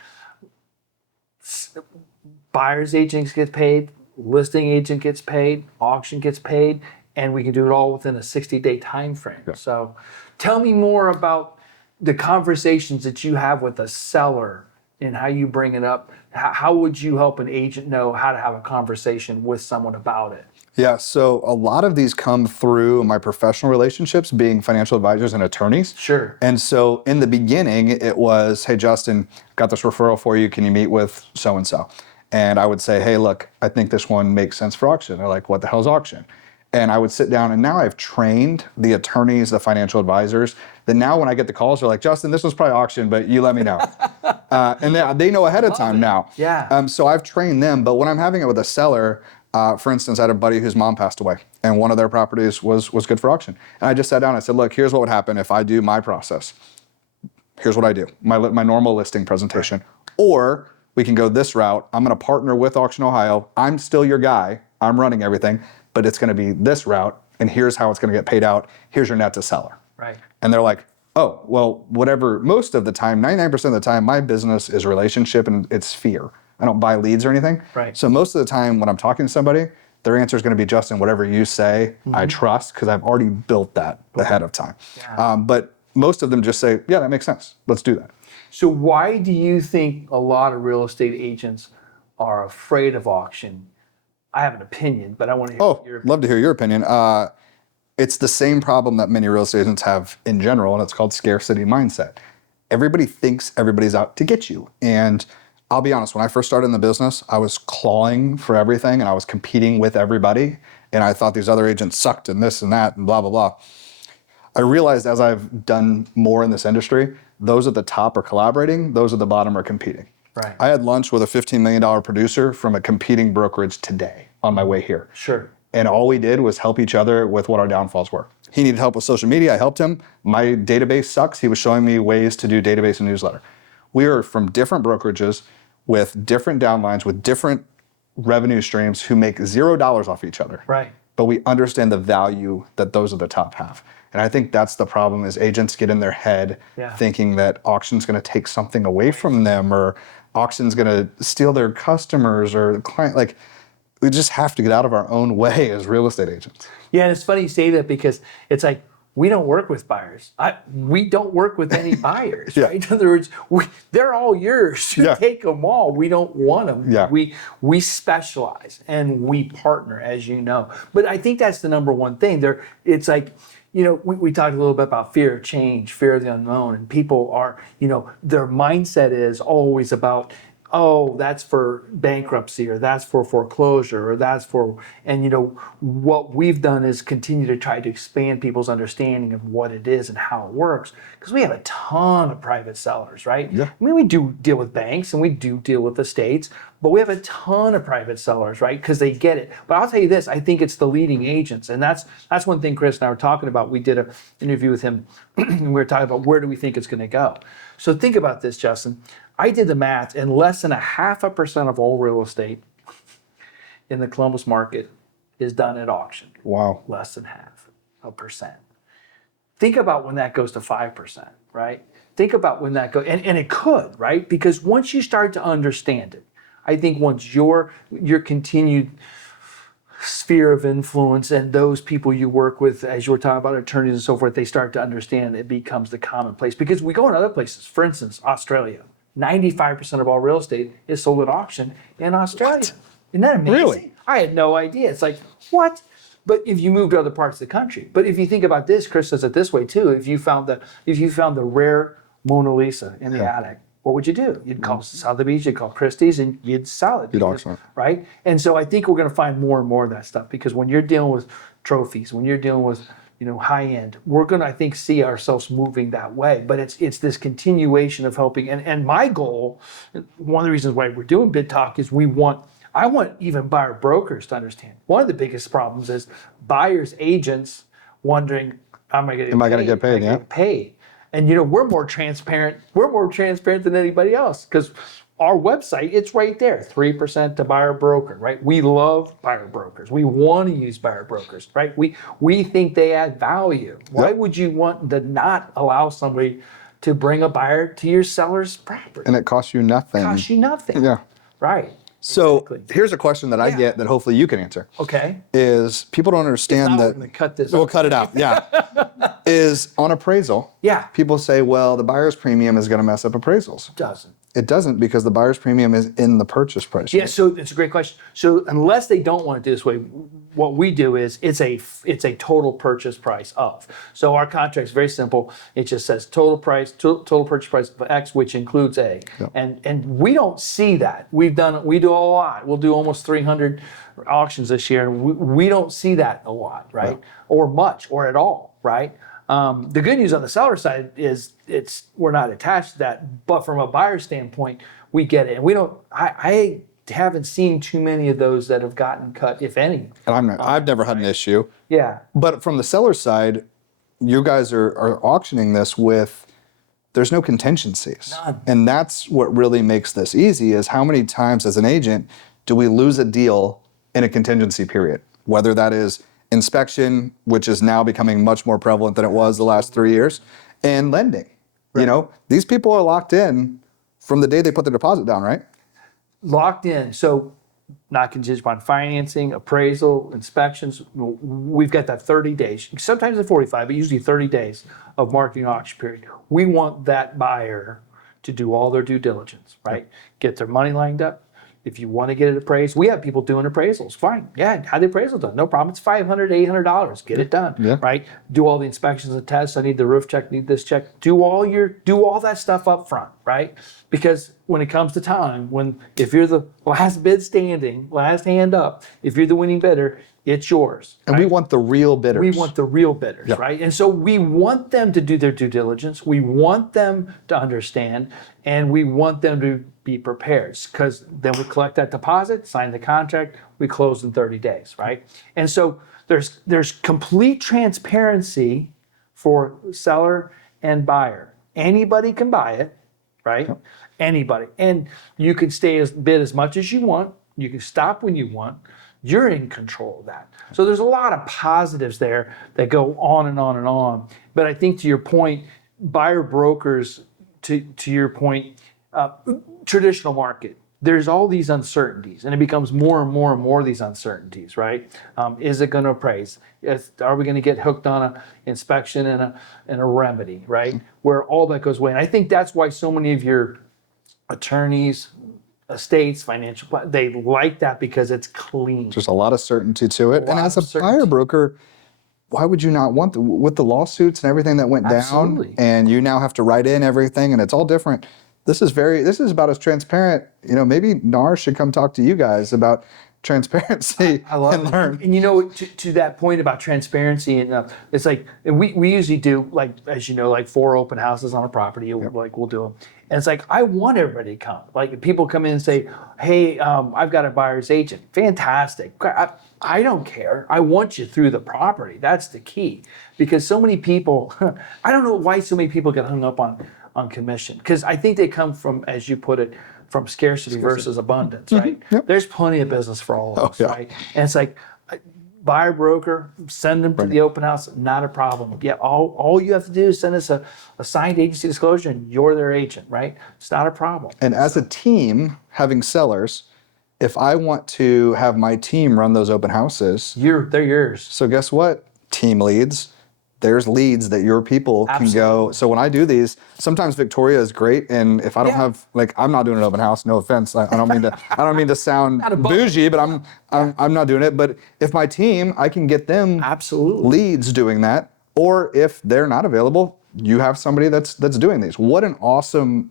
buyer's agent gets paid, listing agent gets paid, auction gets paid, and we can do it all within a 60-day time frame. So tell me more about the conversations that you have with a seller and how you bring it up. How would you help an agent know how to have a conversation with someone about it? Yeah, so a lot of these come through my professional relationships, being financial advisors and attorneys. Sure. And so in the beginning, it was, "Hey, Justin, got this referral for you. Can you meet with so-and-so?" And I would say, "Hey, look, I think this one makes sense for auction." They're like, "What the hell's auction?" And I would sit down, and now I've trained the attorneys, the financial advisors, that now when I get the calls, they're like, "Justin, this was probably auction, but you let me know." And they know ahead of time now. Yeah. So I've trained them, but when I'm having it with a seller, for instance, I had a buddy whose mom passed away, and one of their properties was good for auction. And I just sat down and I said, "Look, here's what would happen if I do my process. Here's what I do, my normal listing presentation. Or we can go this route. I'm going to partner with Auction Ohio. I'm still your guy. I'm running everything, but it's going to be this route, and here's how it's going to get paid out. Here's your net to seller." Right. And they're like, "Oh, well, whatever." Most of the time, 99% of the time, my business is relationship and it's fear. I don't buy leads or anything. Right. So most of the time when I'm talking to somebody, their answer is going to be, "Justin, whatever you say, I trust," because I've already built that ahead of time. Yeah. But most of them just say, "Yeah, that makes sense. Let's do that." So why do you think a lot of real estate agents are afraid of auction? I have an opinion, but I want to hear Oh, your opinion. love to hear your opinion. It's the same problem that many real estate agents have in general, and it's called scarcity mindset. Everybody thinks everybody's out to get you. And I'll be honest, when I first started in the business, I was clawing for everything and I was competing with everybody. And I thought these other agents sucked and this and that and blah, blah, blah. I realized as I've done more in this industry, those at the top are collaborating, those at the bottom are competing. Right. I had lunch with a $15 million producer from a competing brokerage today on my way here. Sure. And all we did was help each other with what our downfalls were. He needed help with social media, I helped him. My database sucks, he was showing me ways to do database and newsletter. We are from different brokerages with different downlines, with different revenue streams who make $0 off each other. Right. But we understand the value that those at the top have. And I think that's the problem is agents get in their head thinking that auction's gonna take something away from them or auction's gonna steal their customers or the client. Like, we just have to get out of our own way as real estate agents. Yeah, and it's funny you say that because it's like, we don't work with buyers. We don't work with any buyers, right? In other words, they're all yours. You take them all. We don't want them. Yeah. We specialize and we partner, as you know. But I think that's the number one thing. It's like, you know, we talked a little bit about fear of change, fear of the unknown, and people are, you know, their mindset is always about, oh, that's for bankruptcy or that's for foreclosure or that's for, and you know, what we've done is continue to try to expand people's understanding of what it is and how it works because we have a ton of private sellers, right? Yeah. I mean, we do deal with banks and we do deal with estates, but we have a ton of private sellers, right? Because they get it. But I'll tell you this, I think it's the leading agents. And that's one thing Chris and I were talking about. We did an interview with him and we were talking about where do we think it's going to go. So think about this, Justin. I did the math, and less than 0.5% of all real estate in the Columbus market is done at auction. Wow. Less than 0.5%. Think about when that goes to 5%, right? Think about when that goes, and it could, right? Because once you start to understand it, I think once your continued sphere of influence and those people you work with, as you were talking about attorneys and so forth, they start to understand it becomes the commonplace. Because we go in other places, for instance, Australia. 95% of all real estate is sold at auction in Australia. What? Isn't that amazing? Really? I had no idea. It's like, what? But if you move to other parts of the country, but if you think about this, Chris says it this way too. If you found the rare Mona Lisa in the attic, what would you do? You'd call Sotheby's, you'd call Christie's, and you'd sell it. You'd auction it. Right? And so I think we're going to find more and more of that stuff because when you're dealing with trophies, when you're dealing with high end, we're going to, I think, see ourselves moving that way. But it's this continuation of helping. And my goal, one of the reasons why we're doing Bid Talk is I want even buyer brokers to understand. One of the biggest problems is buyers agents wondering, am I going to get paid? Get paid? And we're more transparent. We're more transparent than anybody else because our website, it's right there, 3% to buyer broker, right? We love buyer brokers. We want to use buyer brokers, right? We think they add value. Why would you want to not allow somebody to bring a buyer to your seller's property? And it costs you nothing. Costs you nothing. Yeah. Right. So here's a question that I get that hopefully you can answer. Okay. Is people don't understand that. We're going to cut this. We'll cut it out. Yeah. Is on appraisal. Yeah. People say, well, the buyer's premium is going to mess up appraisals. Doesn't. It doesn't because the buyer's premium is in the purchase price. Yeah, so it's a great question. So unless they don't want to do this way, what we do is it's a total purchase price of. So our contract's very simple. It just says total purchase price of X, which includes A. Yep. And we don't see that. We do a lot. We'll do almost 300 auctions this year. And we don't see that a lot, right? No. Or much, or at all, right? The good news on the seller side is we're not attached to that, but from a buyer standpoint, we get it. And we don't. I haven't seen too many of those that have gotten cut, if any. And I've never had an issue. Yeah. But from the seller side, you guys are auctioning this with, there's no contingencies. None. And that's what really makes this easy is how many times as an agent do we lose a deal in a contingency period? Whether that is inspection, which is now becoming much more prevalent than it was the last 3 years, and lending. Right. These people are locked in from the day they put their deposit down, right? Locked in. So not contingent upon financing, appraisal, inspections. We've got that 30 days. Sometimes it's 45, but usually 30 days of marketing auction period. We want that buyer to do all their due diligence, right? Get their money lined up. If you want to get it appraised, we have people doing appraisals. Fine. Yeah. Have the appraisal done. No problem. It's $500, $800. Get it done. Yeah. Right. Do all the inspections and tests. I need the roof check, need this check. Do all that stuff up front. Right. Because when it comes to time, if you're the last bid standing, last hand up, if you're the winning bidder, it's yours. And right? we want the real bidders. We want the real bidders, right? And so we want them to do their due diligence. We want them to understand, and we want them to be prepared, because then we collect that deposit, sign the contract, we close in 30 days, right? And so there's complete transparency for seller and buyer. Anybody can buy it, right? Yep. Anybody. And you can bid as much as you want. You can stop when you want. You're in control of that. So there's a lot of positives there that go on and on and on. But I think to your point, buyer brokers, to your point, traditional market, there's all these uncertainties, and it becomes more and more and more of these uncertainties, right? Is it going to appraise? Are we going to get hooked on an inspection and a remedy, right? Where all that goes away. And I think that's why so many of your attorneys, estates, financial, they like that, because it's clean. There's a lot of certainty to it. And as a buyer broker, why would you not want with the lawsuits and everything that went Absolutely. down, and you now have to write in everything, and it's all different. This is about as transparent. Maybe NAR should come talk to you guys about transparency. I love and it. learn. And to that point about transparency, and it's like, and we usually do, like, as you know, like 4 open houses on a property. Yep. Like we'll do them. And it's like, I want everybody to come. Like, people come in and say, hey, I've got a buyer's agent. Fantastic. I don't care. I want you through the property. That's the key. Because so many people, I don't know why so many people get hung up on commission. Because I think they come from, as you put it, from scarcity versus abundance, right? Yep. There's plenty of business for all of us, yeah. right? And it's like, buyer broker, send them to the open house, not a problem. Yeah, all you have to do is send us a signed agency disclosure, and you're their agent, right? It's not a problem. And as a team, having sellers, if I want to have my team run those open houses, they're yours. So guess what? Team leads. There's leads that your people can go. So when I do these, sometimes Victoria is great, and if I don't have, like, I'm not doing an open house. No offense. I don't mean to sound bougie, but I'm not doing it. But if my team, I can get them leads doing that. Or if they're not available, you have somebody that's doing these. What an awesome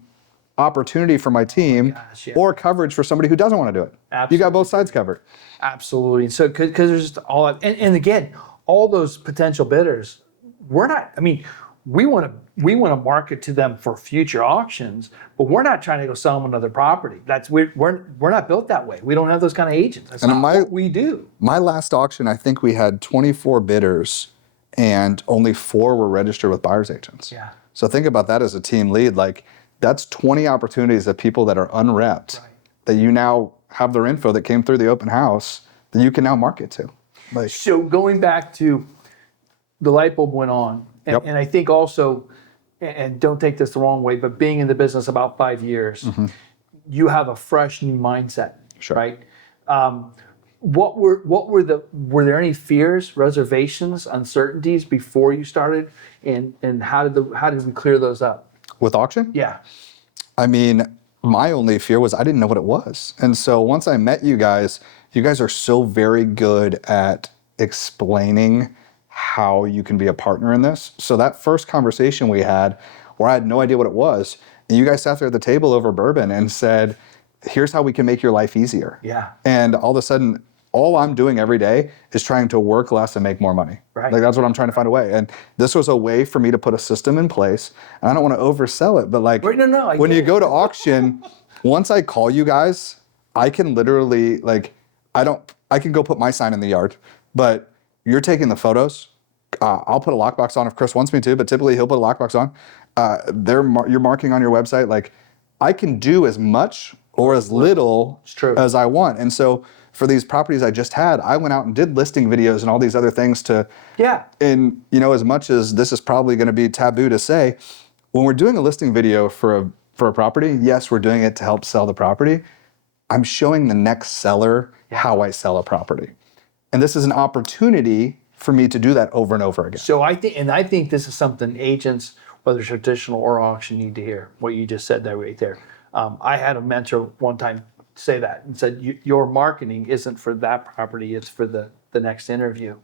opportunity for my team, or coverage for somebody who doesn't want to do it. Absolutely. You got both sides covered. Absolutely. So because there's just and again, all those potential bidders. We want to market to them for future auctions, but we're not trying to go sell them another property. We're not built that way. We don't have those kind of agents. That's not what we do. My last auction, I think we had 24 bidders, and only 4 were registered with buyer's agents. Yeah. So think about that as a team lead. Like, that's 20 opportunities of people that are unrepped, that you now have their info that came through the open house that you can now market to. So going back to the light bulb went on. And I think also, and don't take this the wrong way, but being in the business about 5 years, you have a fresh new mindset, right? Were there any fears, reservations, uncertainties before you started, and how did we clear those up? With auction? Yeah. I mean, my only fear was I didn't know what it was. And so once I met you guys are so very good at explaining how you can be a partner in this. So that first conversation we had, where I had no idea what it was, and you guys sat there at the table over bourbon and said, here's how we can make your life easier. Yeah. And all of a sudden, all I'm doing every day is trying to work less and make more money. Right. Like, that's what I'm trying to find a way. And this was a way for me to put a system in place. And I don't want to oversell it, but like, when you go to auction, once I call you guys, I can literally, like, I can go put my sign in the yard, but you're taking the photos. I'll put a lockbox on if Chris wants me to, but typically he'll put a lockbox on. You're marking on your website. Like, I can do as much or as little as I want. And so for these properties I just had, I went out and did listing videos and all these other things and as much as this is probably going to be taboo to say, when we're doing a listing video for a property, yes, we're doing it to help sell the property. I'm showing the next seller how I sell a property. And this is an opportunity for me to do that over and over again. So I think this is something agents, whether traditional or auction, need to hear. What you just said there, right there. I had a mentor one time say that and said, your marketing isn't for that property, it's for the next interview.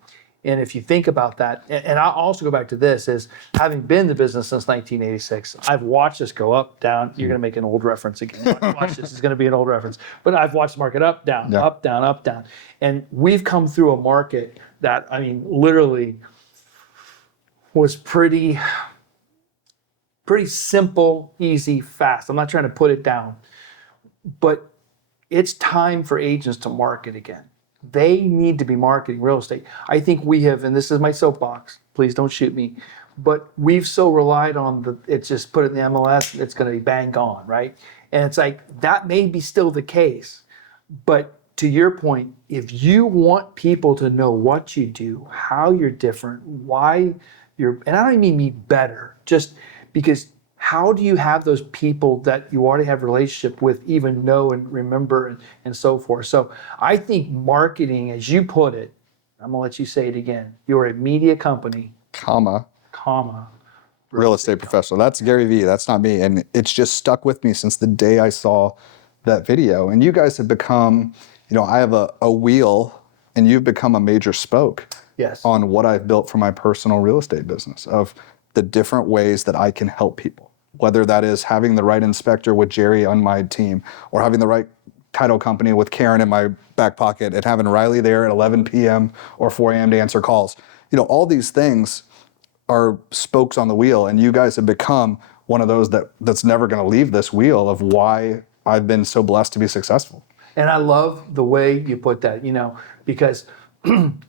And if you think about that, and I'll also go back to this, is having been in the business since 1986, I've watched this go up, down. You're going to make an old reference again. Watch this is going to be an old reference. But I've watched the market up, down, up, down, up, down. And we've come through a market that, I mean, literally was pretty simple, easy, fast. I'm not trying to put it down. But it's time for agents to market again. They need to be marketing real estate. I think we have, and this is my soapbox, please don't shoot me, but we've so relied on it's just put it in the MLS, it's going to be bang gone, right? And it's like, that may be still the case. But to your point, if you want people to know what you do, how you're different, why you're, and I don't even mean better, just because how do you have those people that you already have a relationship with even know and remember and so forth? So I think marketing, as you put it, I'm gonna let you say it again. You're a media company, comma, real estate professional. That's Gary Vee, that's not me. And it's just stuck with me since the day I saw that video. And you guys have become, I have a wheel and you've become a major spoke on what I've built for my personal real estate business, of the different ways that I can help people. Whether that is having the right inspector with Jerry on my team, or having the right title company with Karen in my back pocket, and having Riley there at 11 p.m. or 4 a.m. to answer calls. All these things are spokes on the wheel, and you guys have become one of those that's never going to leave this wheel of why I've been so blessed to be successful. And I love the way you put that, because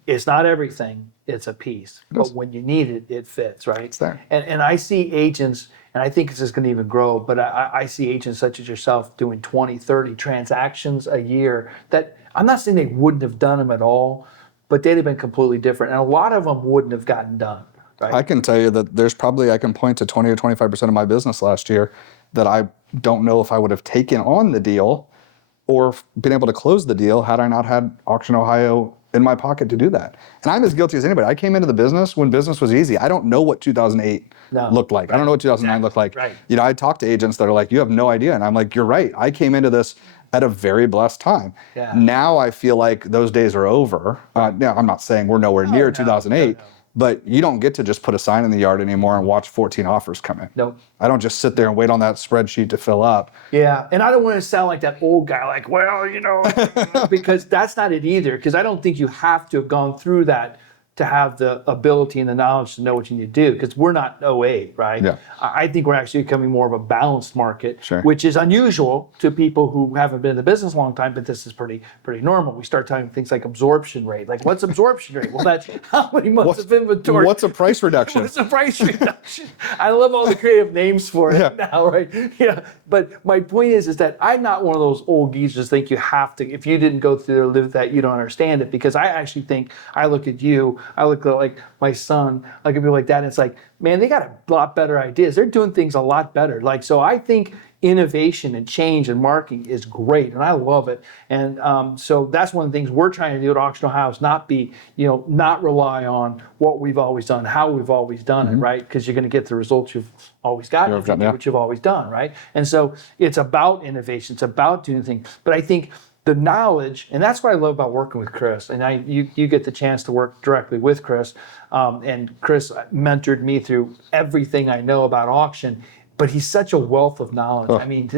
it's not everything, it's a piece. But when you need it, it fits, right? It's there. And I see agents, and I think it's just going to even grow, but I see agents such as yourself doing 20, 30 transactions a year that I'm not saying they wouldn't have done them at all, but they'd have been completely different. And a lot of them wouldn't have gotten done, right? I can tell you that there's probably, I can point to 20 or 25% of my business last year that I don't know if I would have taken on the deal or been able to close the deal had I not had Auction Ohio in my pocket to do that. And I'm as guilty as anybody. I came into the business when business was easy. I don't know what 2008 looked like. I don't know what 2009 looked like. Right. I talk to agents that are like, you have no idea. And I'm like, you're right. I came into this at a very blessed time. Yeah. Now I feel like those days are over. Now I'm not saying we're nowhere near 2008. No. But you don't get to just put a sign in the yard anymore and watch 14 offers come in. Nope. I don't just sit there and wait on that spreadsheet to fill up. Yeah, and I don't want to sound like that old guy, like, well, because that's not it either. Because I don't think you have to have gone through that to have the ability and the knowledge to know what you need to do, because we're not 08, right? Yeah. I think we're actually becoming more of a balanced market, Sure. which is unusual to people who haven't been in the business a long time, but this is pretty normal. We start talking things like absorption rate. Like, what's absorption rate? Well, that's how many months of inventory. What's a price reduction? What's a price reduction? I love all the creative names for it now, right? Yeah. But my point is that I'm not one of those old geezers think you have to, if you didn't go through there, live that, you don't understand it. Because I actually think, I look at you, I look at like my son, I look at people like that, and it's like, man, they got a lot better ideas. They're doing things a lot better. Like, so I think innovation and change and marketing is great, and I love it. And so that's one of the things we're trying to do at Auction Ohio is not be, not rely on what we've always done, how we've always done it, right? Because you're going to get the results you've always gotten, what you've always done, right? And so it's about innovation, it's about doing things. But I think the knowledge, and that's what I love about working with Chris. And you get the chance to work directly with Chris, and Chris mentored me through everything I know about auction. But he's such a wealth of knowledge. I mean,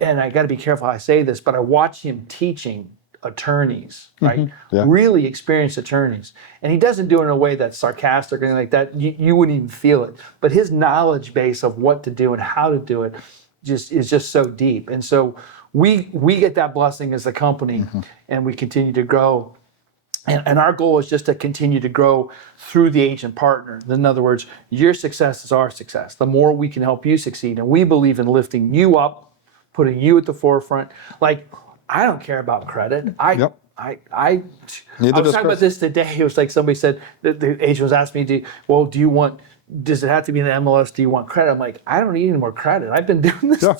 and I got to be careful how I say this, but I watch him teaching attorneys, right? Yeah. Really experienced attorneys. And he doesn't do it in a way that's sarcastic or anything like that. You wouldn't even feel it. But his knowledge base of what to do and how to do it is just so deep. And so we get that blessing as a company, and we continue to grow. And our goal is just to continue to grow through the agent partner. In other words, your success is our success. The more we can help you succeed. And we believe in lifting you up, putting you at the forefront. Like, I don't care about credit. I was talking about this today. It was like somebody said, the agent was asking me, do you want does it have to be in the MLS? Do you want credit? I'm like, I don't need any more credit. I've been doing this. Yeah.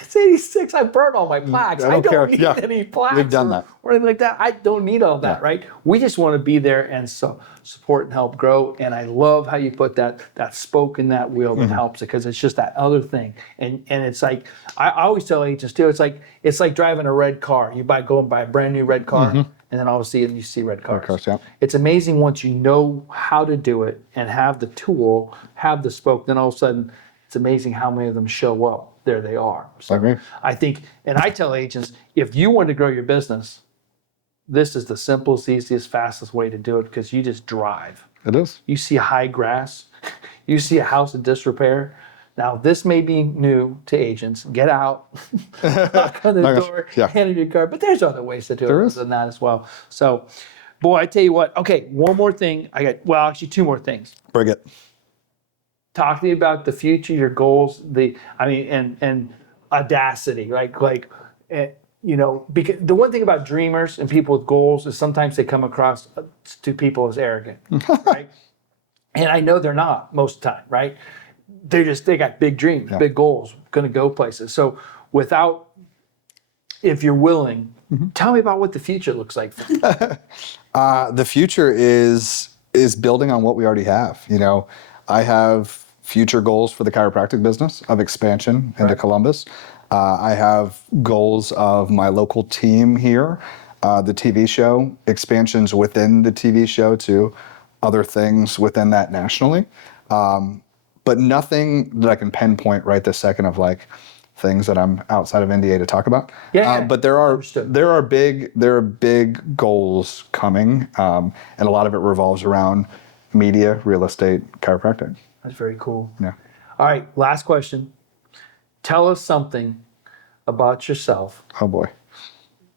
It's 86. I burned all my plaques. I don't care. need Yeah. any plaques We've done that. or anything like that. I don't need all that, right? We just want to be there and support and help grow. And I love how you put that spoke in that wheel that helps it, because it's just that other thing. And it's like, I always tell agents too, it's like driving a red car. You go and buy a brand new red car, and then all of a sudden you see red cars. Red cars, yeah. It's amazing once you know how to do it and have the tool, have the spoke, then all of a sudden it's amazing how many of them show up. There they are. So I agree. I think, and I tell agents, if you want to grow your business, this is the simplest, easiest, fastest way to do it, because you just drive. It is. You see high grass, you see a house in disrepair. Now, this may be new to agents. Get out, knock on the door, hand in your card. But there's other ways to do it than that as well. So, boy, I tell you what. Okay, one more thing. Actually, two more things. Bring it. Talk to me about the future, your goals, and audacity. Because the one thing about dreamers and people with goals is sometimes they come across to people as arrogant, right? And I know they're not most of the time, right? They got big dreams, big goals, going to go places. So if you're willing, tell me about what the future looks like for you. The future is building on what we already have. I have future goals for the chiropractic business of expansion into Columbus. I have goals of my local team here, the TV show, expansions within the TV show to other things within that nationally. But nothing that I can pinpoint right this second of things that I'm outside of NDA to talk about. But there are big goals coming, and a lot of it revolves around media, real estate, chiropractic. That's very cool. Yeah. All right, last question. Tell us something about yourself, Oh boy.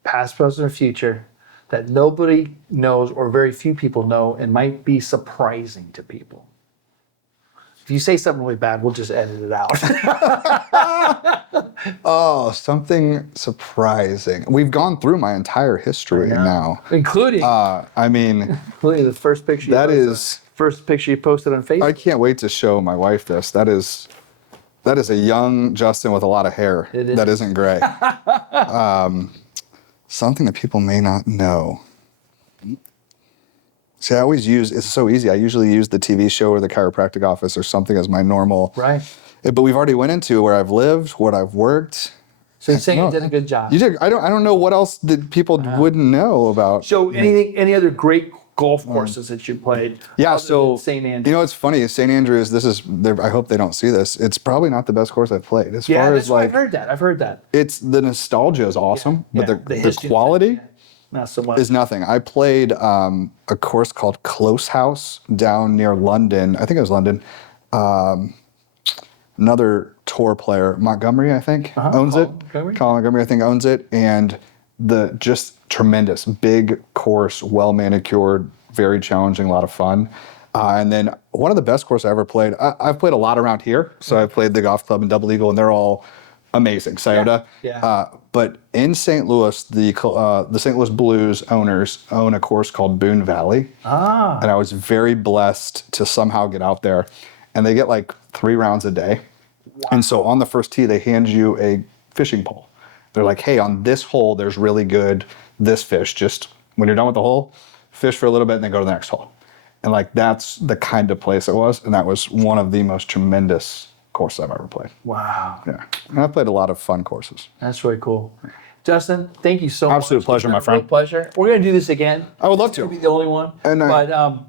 past, present, or future, that nobody knows or very few people know and might be surprising to people. If you say something really bad, we'll just edit it out. Oh, something surprising. We've gone through my entire history now. Including the first picture. First picture you posted on Facebook. I can't wait to show my wife this. That is a young Justin with a lot of hair. It is. That isn't gray. Something that people may not know. See, it's so easy. I usually use the TV show or the chiropractic office or something as my normal. Right. But we've already went into where I've lived, what I've worked. So you're saying you did a good job. You did. I don't know what else that people wouldn't know about. So any other great golf courses that you played? Yeah, so St. Andrews. It's funny. St. Andrews. I hope they don't see this. It's probably not the best course I've played. As far as I've heard that. It's the nostalgia is awesome, but the quality not so much. is nothing. I played a course called Close House down near London. I think it was London. Another tour player, Montgomery, I think, owns it. Colin Montgomery, I think, owns it, and just tremendous, big course, well manicured, very challenging, a lot of fun. And then one of the best courses I ever played, I've played a lot around here. So I played the golf club and Double Eagle, and they're all amazing. Scioto. Yeah. But in St. Louis, the St. Louis Blues owners own a course called Boone Valley. And I was very blessed to somehow get out there. And they get 3 rounds a day. Wow. And so on the first tee, they hand you a fishing pole. They're like, hey, on this hole, there's really good this fish. Just when you're done with the hole, fish for a little bit and then go to the next hole. And that's the kind of place it was. And that was one of the most tremendous courses I've ever played. Wow. Yeah. And I've played a lot of fun courses. That's really cool. Justin, thank you so much. Absolute pleasure, my friend. Pleasure. We're going to do this again. I would love to. You'll be the only one. But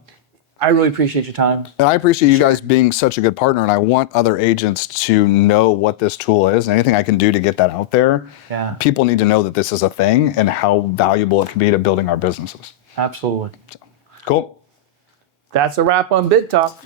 I really appreciate your time. And I appreciate you guys being such a good partner, and I want other agents to know what this tool is, and anything I can do to get that out there. Yeah. People need to know that this is a thing and how valuable it can be to building our businesses. Absolutely. So, cool. That's a wrap on Bid Talk.